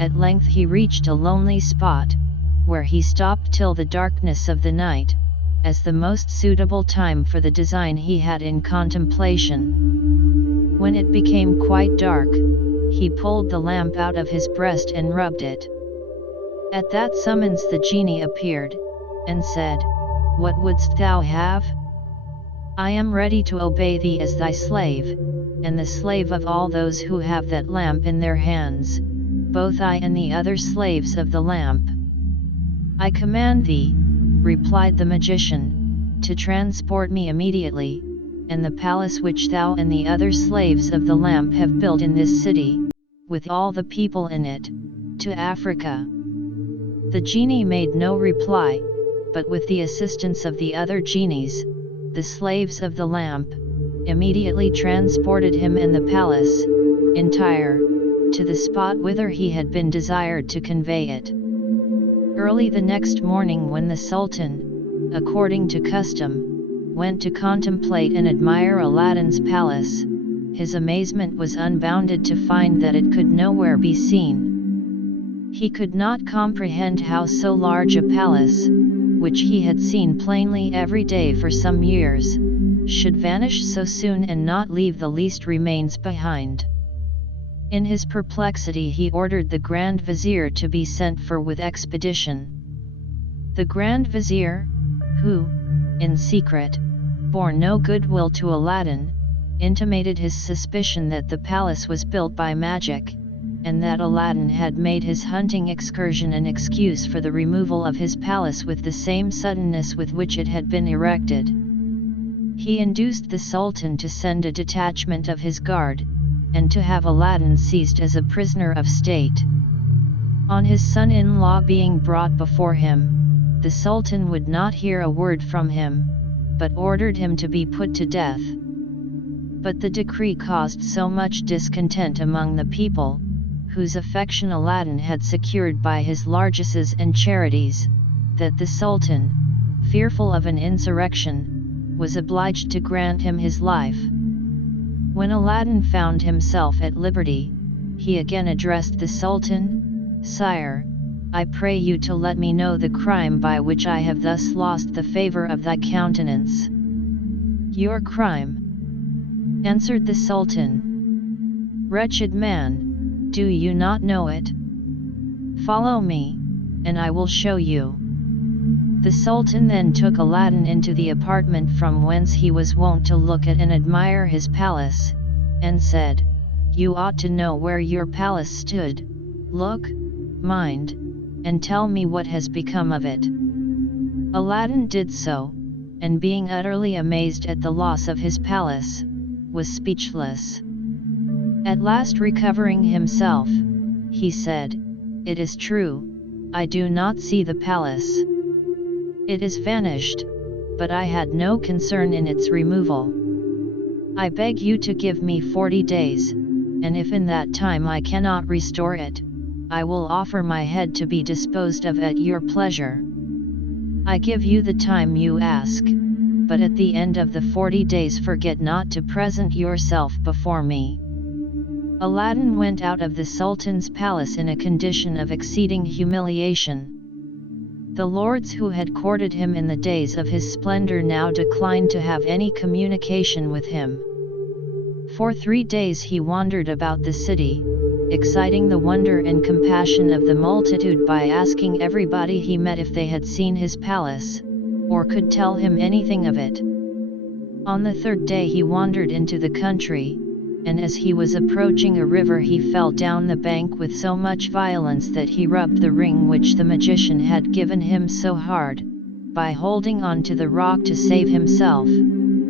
at length he reached a lonely spot, where he stopped till the darkness of the night, as the most suitable time for the design he had in contemplation. When it became quite dark, he pulled the lamp out of his breast and rubbed it. At that summons the genie appeared, and said, "What wouldst thou have? I am ready to obey thee as thy slave, and the slave of all those who have that lamp in their hands, both I and the other slaves of the lamp." "I command thee," replied the magician, "to transport me immediately, and the palace which thou and the other slaves of the lamp have built in this city, with all the people in it, to Africa." The genie made no reply, but with the assistance of the other genies, the slaves of the lamp, immediately transported him and the palace, entire, to the spot whither he had been desired to convey it. Early the next morning when the Sultan, according to custom, went to contemplate and admire Aladdin's palace, his amazement was unbounded to find that it could nowhere be seen. He could not comprehend how so large a palace, which he had seen plainly every day for some years, should vanish so soon and not leave the least remains behind. In his perplexity he ordered the Grand Vizier to be sent for with expedition. The Grand Vizier, who, in secret, bore no goodwill to Aladdin, intimated his suspicion that the palace was built by magic, and that Aladdin had made his hunting excursion an excuse for the removal of his palace with the same suddenness with which it had been erected. He induced the Sultan to send a detachment of his guard, and to have Aladdin seized as a prisoner of state. On his son-in-law being brought before him, the Sultan would not hear a word from him, but ordered him to be put to death. But the decree caused so much discontent among the people, whose affection Aladdin had secured by his largesses and charities, that the Sultan, fearful of an insurrection, was obliged to grant him his life. When Aladdin found himself at liberty, he again addressed the Sultan, "Sire, I pray you to let me know the crime by which I have thus lost the favor of thy countenance." "Your crime?" answered the Sultan. "Wretched man, do you not know it? Follow me, and I will show you." The Sultan then took Aladdin into the apartment from whence he was wont to look at and admire his palace, and said, "You ought to know where your palace stood. Look, mind, and tell me what has become of it." Aladdin did so, and being utterly amazed at the loss of his palace, was speechless. At last recovering himself, he said, "It is true, I do not see the palace. It is vanished, but I had no concern in its removal. I beg you to give me 40 days, and if in that time I cannot restore it, I will offer my head to be disposed of at your pleasure. I give you the time you ask, but at the end of the 40 days forget not to present yourself before me." Aladdin went out of the Sultan's palace in a condition of exceeding humiliation. The lords who had courted him in the days of his splendor now declined to have any communication with him. For 3 days he wandered about the city, exciting the wonder and compassion of the multitude by asking everybody he met if they had seen his palace, or could tell him anything of it. On the 3rd day he wandered into the country, and as he was approaching a river he fell down the bank with so much violence that he rubbed the ring which the magician had given him so hard, by holding on to the rock to save himself,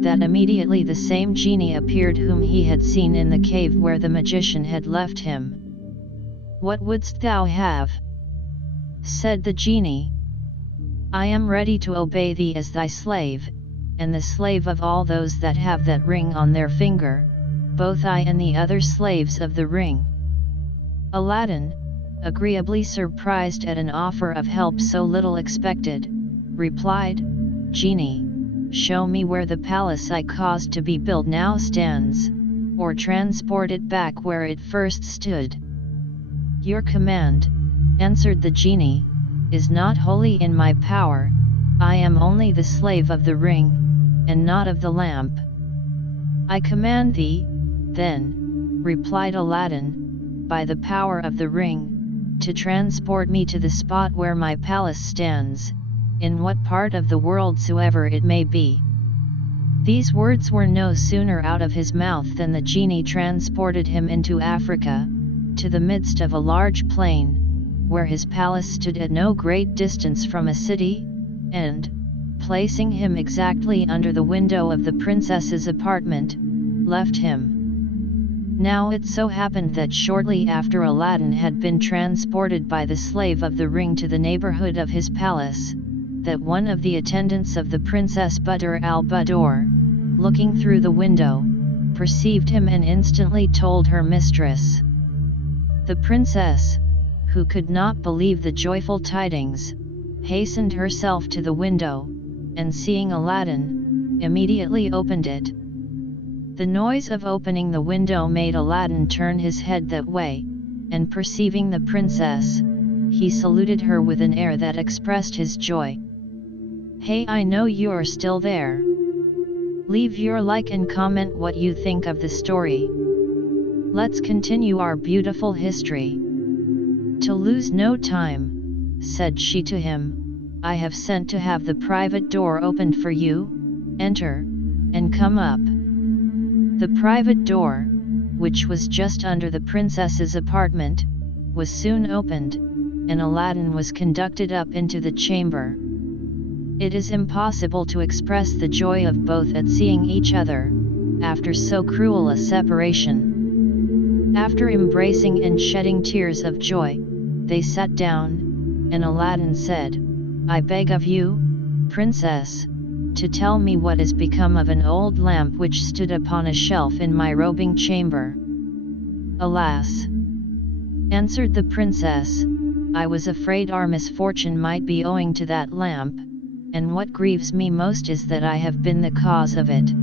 that immediately the same genie appeared whom he had seen in the cave where the magician had left him. "What wouldst thou have?" said the genie. "I am ready to obey thee as thy slave, and the slave of all those that have that ring on their finger, both I and the other slaves of the ring." Aladdin, agreeably surprised at an offer of help so little expected, replied, "Genie, show me where the palace I caused to be built now stands, or transport it back where it first stood." "Your command," answered the genie, "is not wholly in my power. I am only the slave of the ring, and not of the lamp." "I command thee, then," replied Aladdin, "by the power of the ring, to transport me to the spot where my palace stands, in what part of the world soever it may be." These words were no sooner out of his mouth than the genie transported him into Africa, to the midst of a large plain, where his palace stood at no great distance from a city, and, placing him exactly under the window of the princess's apartment, left him. Now it so happened that shortly after Aladdin had been transported by the slave of the ring to the neighborhood of his palace, that one of the attendants of the Princess Budr al-Budur, looking through the window, perceived him and instantly told her mistress. The princess, who could not believe the joyful tidings, hastened herself to the window, and seeing Aladdin, immediately opened it. The noise of opening the window made Aladdin turn his head that way, and perceiving the princess, he saluted her with an air that expressed his joy. "Hey, I know you're still there. Leave your like and comment what you think of the story. Let's continue our beautiful history." "To lose no time," said she to him, "I have sent to have the private door opened for you. Enter, and come up." The private door, which was just under the princess's apartment, was soon opened, and Aladdin was conducted up into the chamber. It is impossible to express the joy of both at seeing each other, after so cruel a separation. After embracing and shedding tears of joy, they sat down, and Aladdin said, "I beg of you, Princess, to tell me what has become of an old lamp which stood upon a shelf in my robing chamber." "Alas," answered the princess, "I was afraid our misfortune might be owing to that lamp, and what grieves me most is that I have been the cause of it.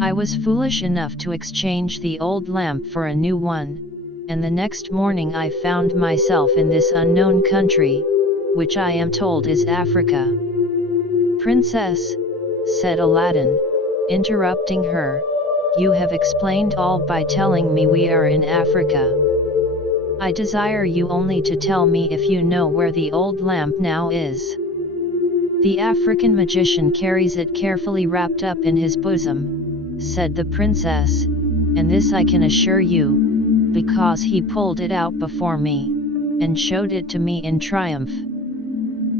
I was foolish enough to exchange the old lamp for a new one, and the next morning I found myself in this unknown country, which I am told is Africa." "Princess," said Aladdin, interrupting her, "you have explained all by telling me we are in Africa. I desire you only to tell me if you know where the old lamp now is." "The African magician carries it carefully wrapped up in his bosom," said the princess, "and this I can assure you, because he pulled it out before me, and showed it to me in triumph."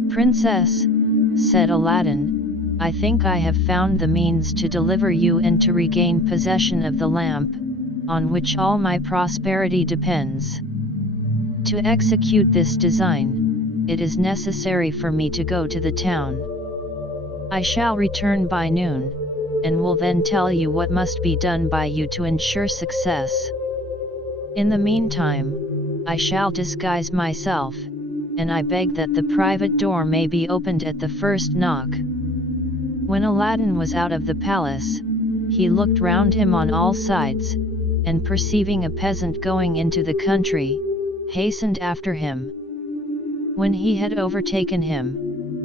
"Princess," said Aladdin, "I think I have found the means to deliver you and to regain possession of the lamp, on which all my prosperity depends. To execute this design, it is necessary for me to go to the town. I shall return by noon, and will then tell you what must be done by you to ensure success. In the meantime, I shall disguise myself, and I beg that the private door may be opened at the first knock." When Aladdin was out of the palace, he looked round him on all sides, and perceiving a peasant going into the country, hastened after him. When he had overtaken him,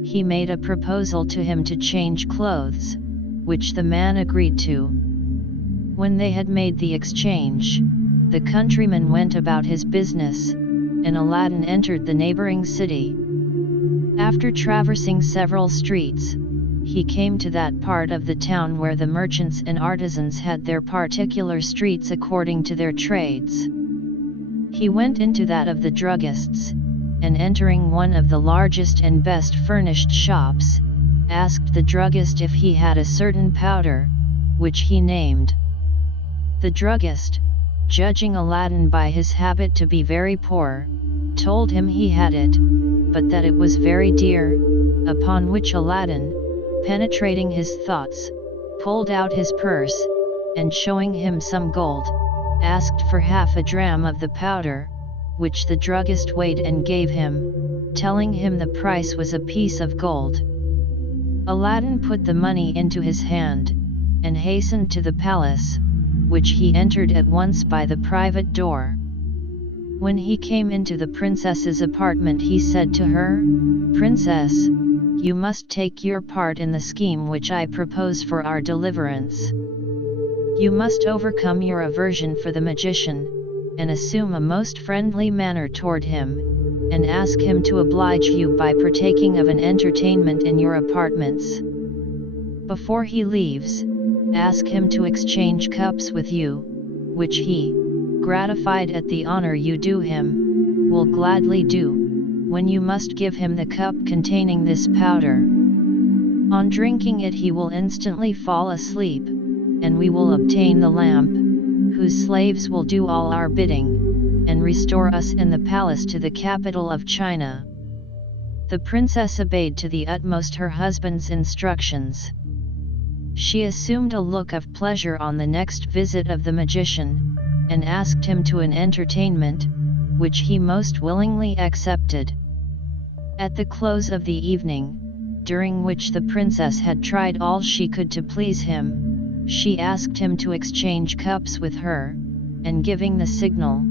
he made a proposal to him to change clothes, which the man agreed to. When they had made the exchange, the countryman went about his business, and Aladdin entered the neighboring city. After traversing several streets, he came to that part of the town where the merchants and artisans had their particular streets according to their trades. He went into that of the druggists, and entering one of the largest and best furnished shops, asked the druggist if he had a certain powder, which he named. The druggist, judging Aladdin by his habit to be very poor, told him he had it, but that it was very dear, upon which Aladdin, penetrating his thoughts, pulled out his purse, and showing him some gold, asked for half a dram of the powder, which the druggist weighed and gave him, telling him the price was a piece of gold. Aladdin put the money into his hand, and hastened to the palace, which he entered at once by the private door. When he came into the princess's apartment, he said to her, "Princess, you must take your part in the scheme which I propose for our deliverance. You must overcome your aversion for the magician, and assume a most friendly manner toward him, and ask him to oblige you by partaking of an entertainment in your apartments. Before he leaves, ask him to exchange cups with you, which he, gratified at the honor you do him, will gladly do, when you must give him the cup containing this powder. On drinking it he will instantly fall asleep, and we will obtain the lamp, whose slaves will do all our bidding, and restore us in the palace to the capital of China." The princess obeyed to the utmost her husband's instructions. She assumed a look of pleasure on the next visit of the magician, and asked him to an entertainment, which he most willingly accepted. At the close of the evening, during which the princess had tried all she could to please him, she asked him to exchange cups with her, and giving the signal,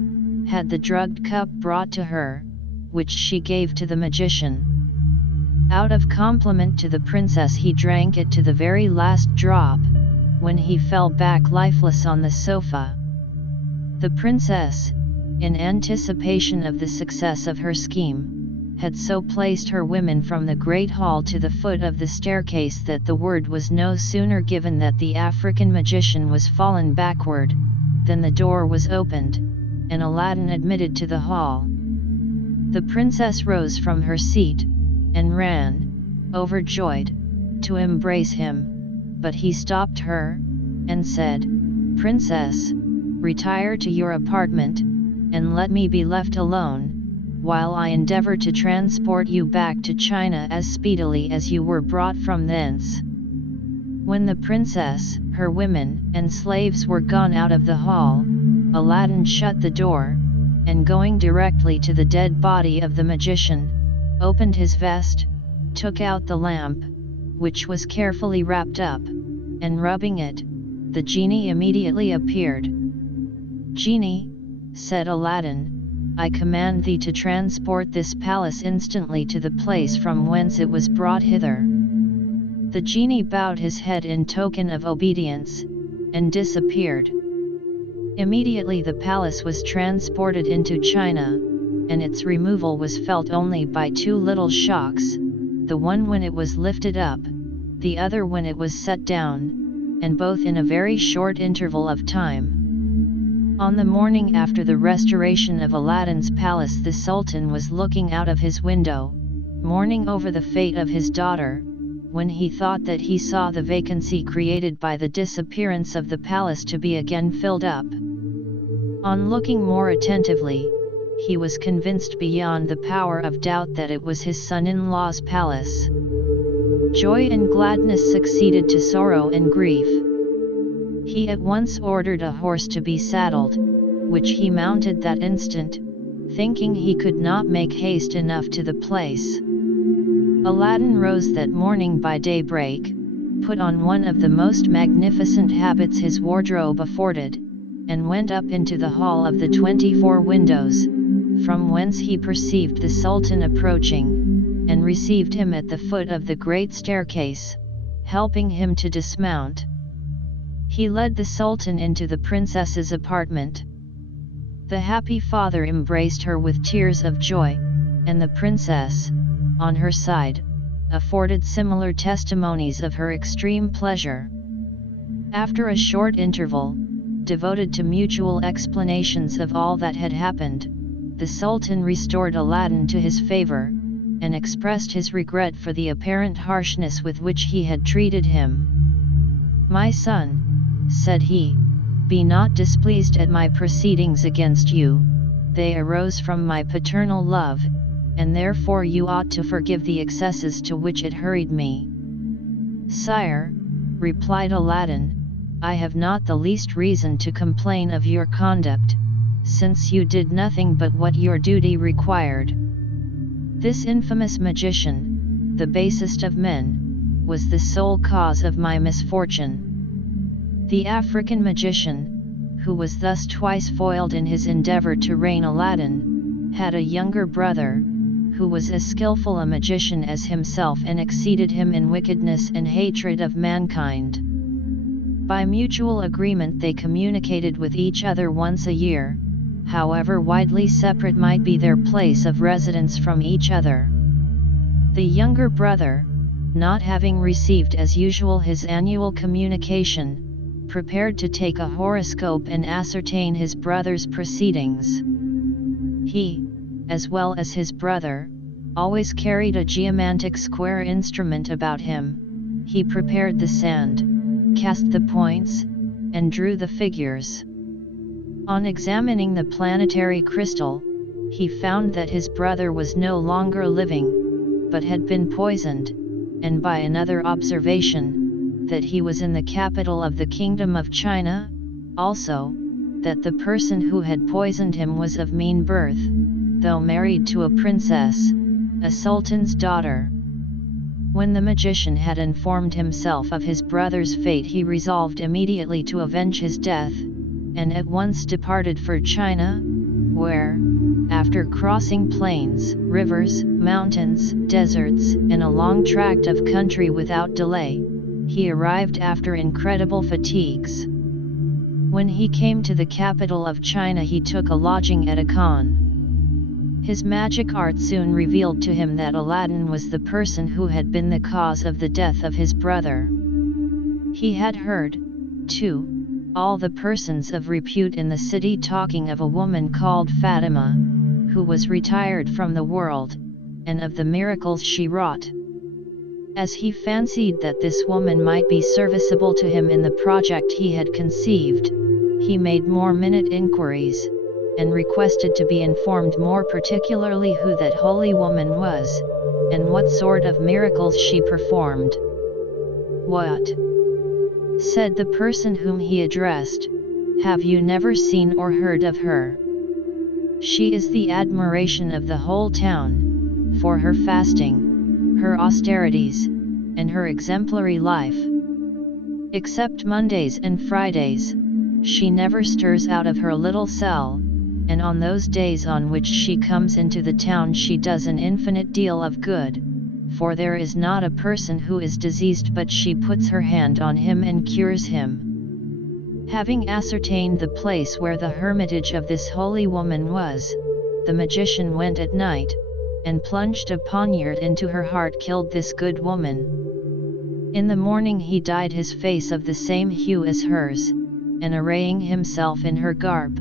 had the drugged cup brought to her, which she gave to the magician. Out of compliment to the princess he drank it to the very last drop, when he fell back lifeless on the sofa. The princess, in anticipation of the success of her scheme, had so placed her women from the great hall to the foot of the staircase that the word was no sooner given that the African magician was fallen backward, then the door was opened, and Aladdin admitted to the hall. The princess rose from her seat, and ran, overjoyed, to embrace him, but he stopped her, and said, "Princess, retire to your apartment, and let me be left alone, while I endeavor to transport you back to China as speedily as you were brought from thence." When the princess, her women, and slaves were gone out of the hall, Aladdin shut the door, and going directly to the dead body of the magician, opened his vest, took out the lamp, which was carefully wrapped up, and rubbing it, the genie immediately appeared. "Genie," said Aladdin, "I command thee to transport this palace instantly to the place from whence it was brought hither." The genie bowed his head in token of obedience, and disappeared. Immediately the palace was transported into China, and its removal was felt only by two little shocks, the one when it was lifted up, the other when it was set down, and both in a very short interval of time. On the morning after the restoration of Aladdin's palace, the Sultan was looking out of his window, mourning over the fate of his daughter, when he thought that he saw the vacancy created by the disappearance of the palace to be again filled up. On looking more attentively, he was convinced beyond the power of doubt that it was his son-in-law's palace. Joy and gladness succeeded to sorrow and grief. He at once ordered a horse to be saddled, which he mounted that instant, thinking he could not make haste enough to the place. Aladdin rose that morning by daybreak, put on one of the most magnificent habits his wardrobe afforded, and went up into the hall of the 24 windows, from whence he perceived the Sultan approaching, and received him at the foot of the great staircase, helping him to dismount. He led the Sultan into the princess's apartment. The happy father embraced her with tears of joy, and the princess, on her side, afforded similar testimonies of her extreme pleasure. After a short interval, devoted to mutual explanations of all that had happened, the Sultan restored Aladdin to his favor, and expressed his regret for the apparent harshness with which he had treated him. "My son," said he, "be not displeased at my proceedings against you, they arose from my paternal love, and therefore you ought to forgive the excesses to which it hurried me." "Sire," replied Aladdin, "I have not the least reason to complain of your conduct, since you did nothing but what your duty required. This infamous magician, the basest of men, was the sole cause of my misfortune." The African magician, who was thus twice foiled in his endeavor to reign Aladdin, had a younger brother, who was as skillful a magician as himself and exceeded him in wickedness and hatred of mankind. By mutual agreement they communicated with each other once a year, however widely separate might be their place of residence from each other. The younger brother, not having received as usual his annual communication, prepared to take a horoscope and ascertain his brother's proceedings. He, as well as his brother, always carried a geomantic square instrument about him. He prepared the sand, cast the points, and drew the figures. On examining the planetary crystal, he found that his brother was no longer living, but had been poisoned, and by another observation, that he was in the capital of the Kingdom of China, also, that the person who had poisoned him was of mean birth, though married to a princess, a sultan's daughter. When the magician had informed himself of his brother's fate, he resolved immediately to avenge his death, and at once departed for China, where, after crossing plains, rivers, mountains, deserts, and a long tract of country without delay, he arrived after incredible fatigues. When he came to the capital of China, he took a lodging at a khan. His magic art soon revealed to him that Aladdin was the person who had been the cause of the death of his brother. He had heard, too, all the persons of repute in the city talking of a woman called Fatima, who was retired from the world, and of the miracles she wrought. As he fancied that this woman might be serviceable to him in the project he had conceived, he made more minute inquiries, and requested to be informed more particularly who that holy woman was, and what sort of miracles she performed. "What?" said the person whom he addressed, "have you never seen or heard of her? She is the admiration of the whole town, for her fasting, her austerities, and her exemplary life. Except Mondays and Fridays, she never stirs out of her little cell, and on those days on which she comes into the town she does an infinite deal of good, for there is not a person who is diseased but she puts her hand on him and cures him." Having ascertained the place where the hermitage of this holy woman was, the magician went at night, and plunged a poniard into her heart, killed this good woman. In the morning he dyed his face of the same hue as hers, and arraying himself in her garb,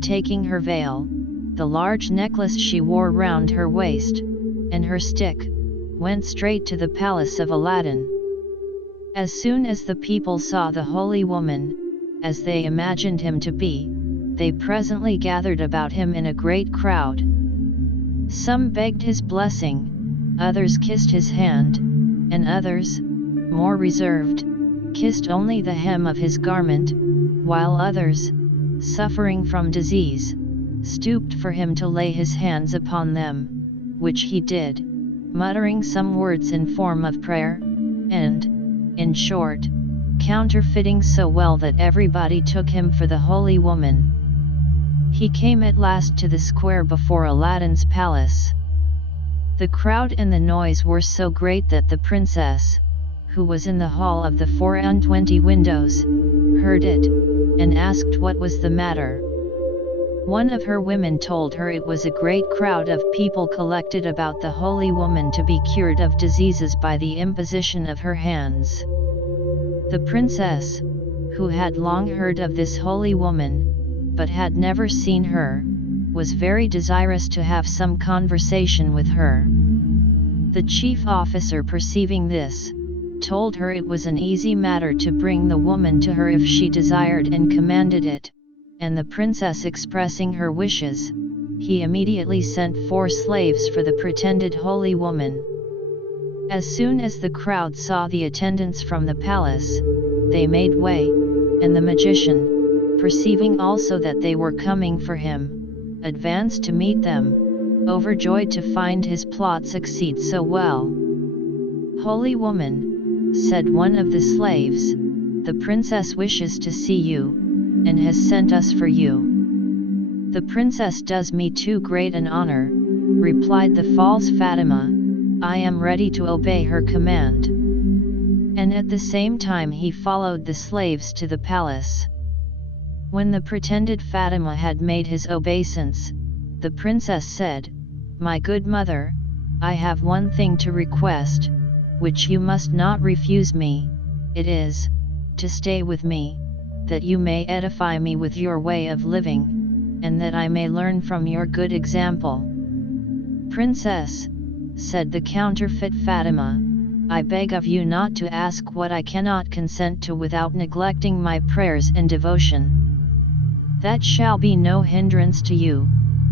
taking her veil, the large necklace she wore round her waist, and her stick, went straight to the palace of Aladdin. As soon as the people saw the holy woman, as they imagined him to be, they presently gathered about him in a great crowd. Some begged his blessing, others kissed his hand, and others, more reserved, kissed only the hem of his garment, while others, suffering from disease, stooped for him to lay his hands upon them, which he did, muttering some words in form of prayer, and, in short, counterfeiting so well that everybody took him for the holy woman. He came at last to the square before Aladdin's palace. The crowd and the noise were so great that the princess, who was in the hall of the 24 windows, heard it, and asked what was the matter. One of her women told her it was a great crowd of people collected about the holy woman to be cured of diseases by the imposition of her hands. The princess, who had long heard of this holy woman, but had never seen her, was very desirous to have some conversation with her. The chief officer, perceiving this, told her it was an easy matter to bring the woman to her if she desired and commanded it, and the princess expressing her wishes, he immediately sent 4 slaves for the pretended holy woman. As soon as the crowd saw the attendants from the palace, they made way, and the magician, perceiving also that they were coming for him, advanced to meet them, overjoyed to find his plot succeed so well. "Holy woman," said one of the slaves, "the princess wishes to see you, and has sent us for you." "The princess does me too great an honor," replied the false Fatima, "I am ready to obey her command." And at the same time he followed the slaves to the palace. When the pretended Fatima had made his obeisance, the princess said, "My good mother, I have one thing to request, which you must not refuse me, it is, to stay with me, that you may edify me with your way of living, and that I may learn from your good example." "Princess," said the counterfeit Fatima, "I beg of you not to ask what I cannot consent to without neglecting my prayers and devotion." "That shall be no hindrance to you,"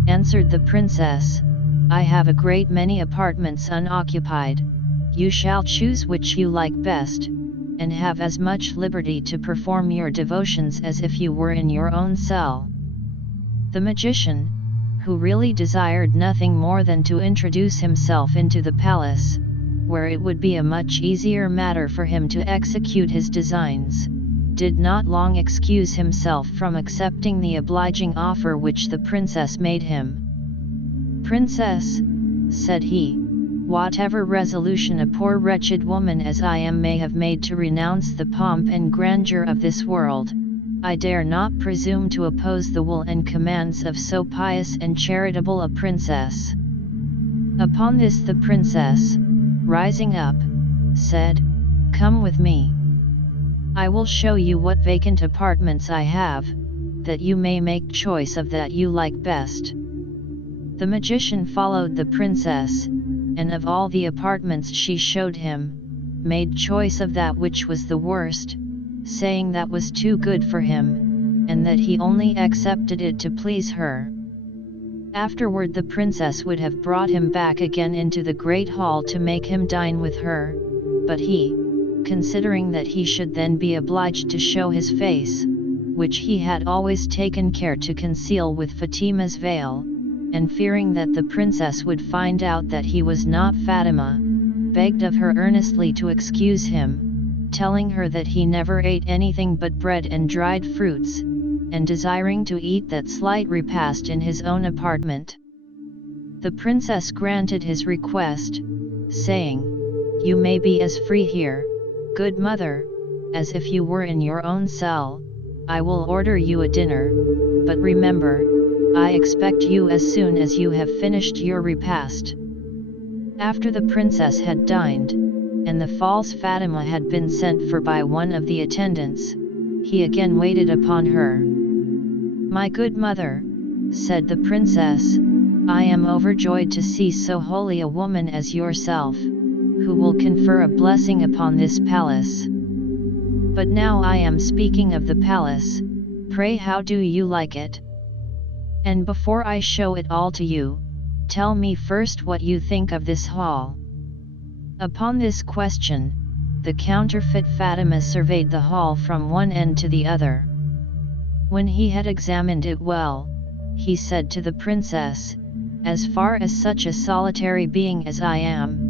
answered the princess, "I have a great many apartments unoccupied, you shall choose which you like best, and have as much liberty to perform your devotions as if you were in your own cell." The magician, who really desired nothing more than to introduce himself into the palace, where it would be a much easier matter for him to execute his designs, did not long excuse himself from accepting the obliging offer which the princess made him. "Princess," said he, "whatever resolution a poor wretched woman as I am may have made to renounce the pomp and grandeur of this world, I dare not presume to oppose the will and commands of so pious and charitable a princess." Upon this the princess, rising up, said, "Come with me. I will show you what vacant apartments I have, that you may make choice of that you like best." The magician followed the princess, and of all the apartments she showed him, made choice of that which was the worst, saying that was too good for him, and that he only accepted it to please her. Afterward the princess would have brought him back again into the great hall to make him dine with her, but he, considering that he should then be obliged to show his face, which he had always taken care to conceal with Fatima's veil, and fearing that the princess would find out that he was not Fatima, begged of her earnestly to excuse him, telling her that he never ate anything but bread and dried fruits, and desiring to eat that slight repast in his own apartment. The princess granted his request, saying, "You may be as free here, good mother, as if you were in your own cell. I will order you a dinner, but remember, I expect you as soon as you have finished your repast." After the princess had dined, and the false Fatima had been sent for by one of the attendants, he again waited upon her. "My good mother," said the princess, "I am overjoyed to see so holy a woman as yourself, who will confer a blessing upon this palace. But now I am speaking of the palace, pray how do you like it? And before I show it all to you, tell me first what you think of this hall." Upon this question, the counterfeit Fatima surveyed the hall from one end to the other. When he had examined it well, he said to the princess, "As far as such a solitary being as I am,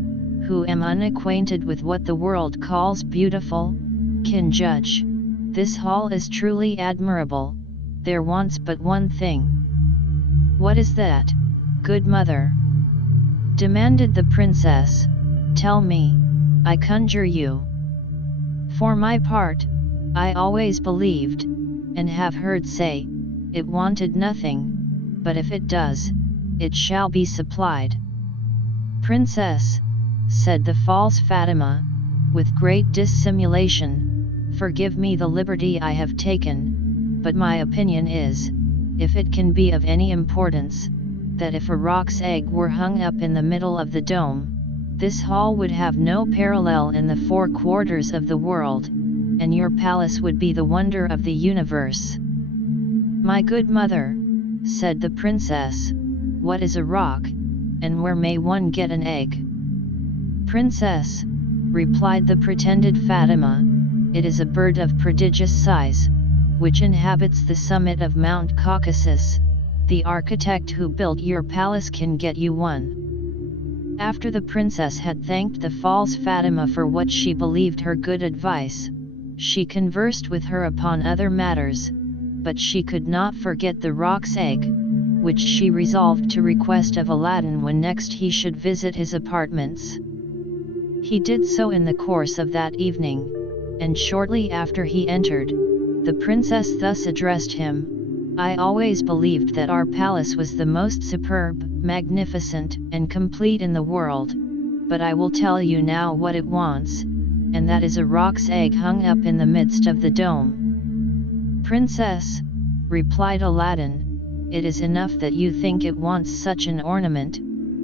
who am unacquainted with what the world calls beautiful, can judge, this hall is truly admirable, there wants but one thing." "What is that, good mother?" demanded the princess. "Tell me, I conjure you." "For my part, I always believed, and have heard say, it wanted nothing, but if it does, it shall be supplied." "Princess," said the false Fatima, with great dissimulation, "forgive me the liberty I have taken, but my opinion is, if it can be of any importance, that if a roc's egg were hung up in the middle of the dome, this hall would have no parallel in the 4 quarters of the world, and your palace would be the wonder of the universe." "My good mother," said the princess, "what is a rock, and where may one get an egg?" "Princess," replied the pretended Fatima, "it is a bird of prodigious size, which inhabits the summit of Mount Caucasus. The architect who built your palace can get you one." After the princess had thanked the false Fatima for what she believed her good advice, she conversed with her upon other matters, but she could not forget the roc's egg, which she resolved to request of Aladdin when next he should visit his apartments. He did so in the course of that evening, and shortly after he entered, the princess thus addressed him, "I always believed that our palace was the most superb, magnificent, and complete in the world, but I will tell you now what it wants, and that is a roc's egg hung up in the midst of the dome." "Princess," replied Aladdin, "it is enough that you think it wants such an ornament.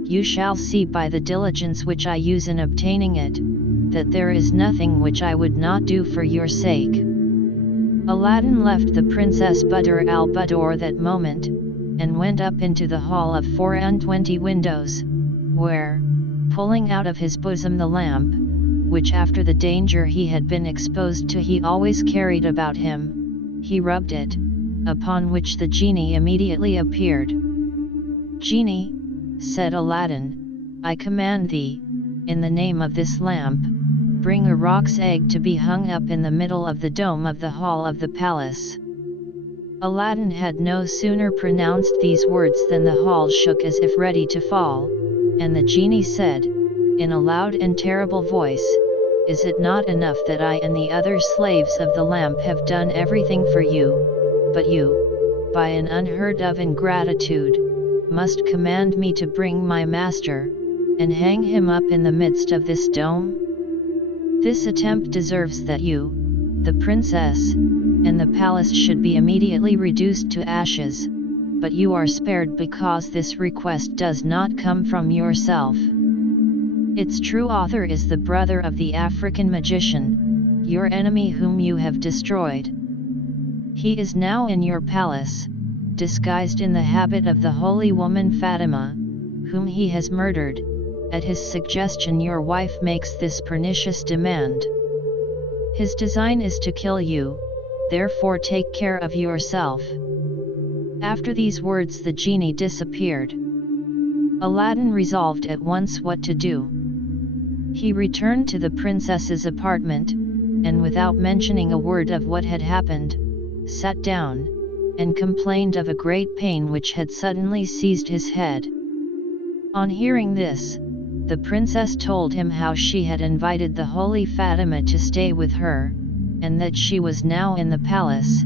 You shall see by the diligence which I use in obtaining it, that there is nothing which I would not do for your sake." Aladdin left the Princess Budr al-Budr that moment, and went up into the hall of 24 windows, where, pulling out of his bosom the lamp, which after the danger he had been exposed to he always carried about him, he rubbed it, upon which the genie immediately appeared. "Genie," said Aladdin, "I command thee, in the name of this lamp, bring a roc's egg to be hung up in the middle of the dome of the hall of the palace." Aladdin had no sooner pronounced these words than the hall shook as if ready to fall, and the genie said, in a loud and terrible voice, "Is it not enough that I and the other slaves of the lamp have done everything for you, but you, by an unheard of ingratitude, must command me to bring my master, and hang him up in the midst of this dome? This attempt deserves that you, the princess, and the palace should be immediately reduced to ashes, but you are spared because this request does not come from yourself. Its true author is the brother of the African magician, your enemy whom you have destroyed. He is now in your palace, disguised in the habit of the holy woman Fatima, whom he has murdered. At his suggestion your wife makes this pernicious demand. His design is to kill you, therefore take care of yourself. After these words the genie disappeared. Aladdin resolved at once what to do. He returned to the princess's apartment, and without mentioning a word of what had happened, sat down, and complained of a great pain which had suddenly seized his head. On hearing this, the princess told him how she had invited the holy Fatima to stay with her, and that she was now in the palace,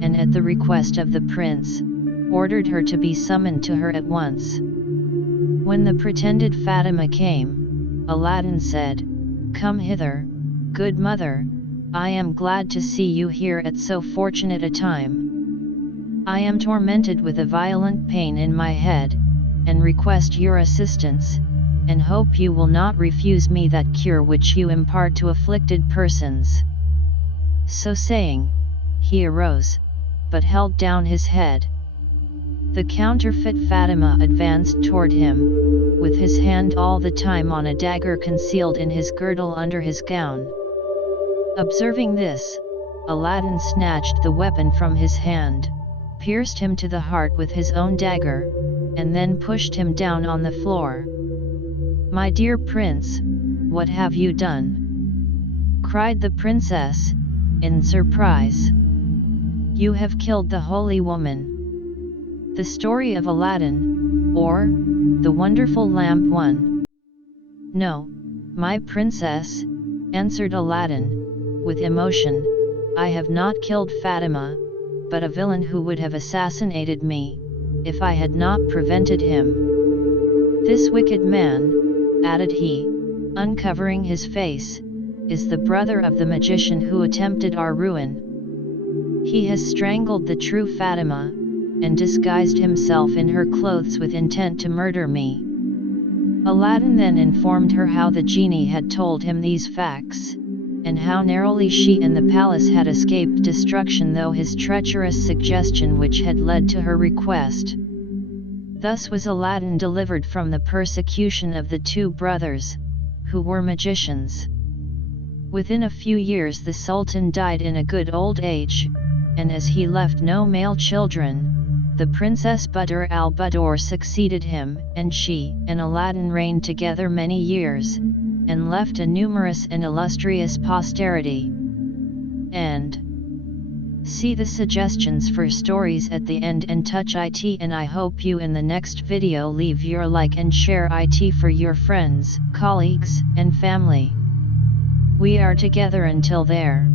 and at the request of the prince, ordered her to be summoned to her at once. When the pretended Fatima came, Aladdin said, "Come hither, good mother, I am glad to see you here at so fortunate a time. I am tormented with a violent pain in my head, and request your assistance, and hope you will not refuse me that cure which you impart to afflicted persons." So saying, he arose, but held down his head. The counterfeit Fatima advanced toward him, with his hand all the time on a dagger concealed in his girdle under his gown. Observing this, Aladdin snatched the weapon from his hand, pierced him to the heart with his own dagger, and then pushed him down on the floor. "My dear prince, what have you done?" cried the princess, in surprise. "You have killed the holy woman." The Story of Aladdin, or The Wonderful Lamp 1. "No, my princess," answered Aladdin, with emotion, "I have not killed Fatima, but a villain who would have assassinated me, if I had not prevented him. This wicked man," added he, uncovering his face, "is the brother of the magician who attempted our ruin. He has strangled the true Fatima, and disguised himself in her clothes with intent to murder me." Aladdin then informed her how the genie had told him these facts, and how narrowly she and the palace had escaped destruction through his treacherous suggestion which had led to her request. Thus was Aladdin delivered from the persecution of the two brothers, who were magicians. Within a few years the Sultan died in a good old age, and as he left no male children, the Princess Badr al-Budur succeeded him, and she and Aladdin reigned together many years, and left a numerous and illustrious posterity. And see the suggestions for stories at the end and touch it, and I hope you in the next video leave your like and share it for your friends, colleagues, and family. We are together until there.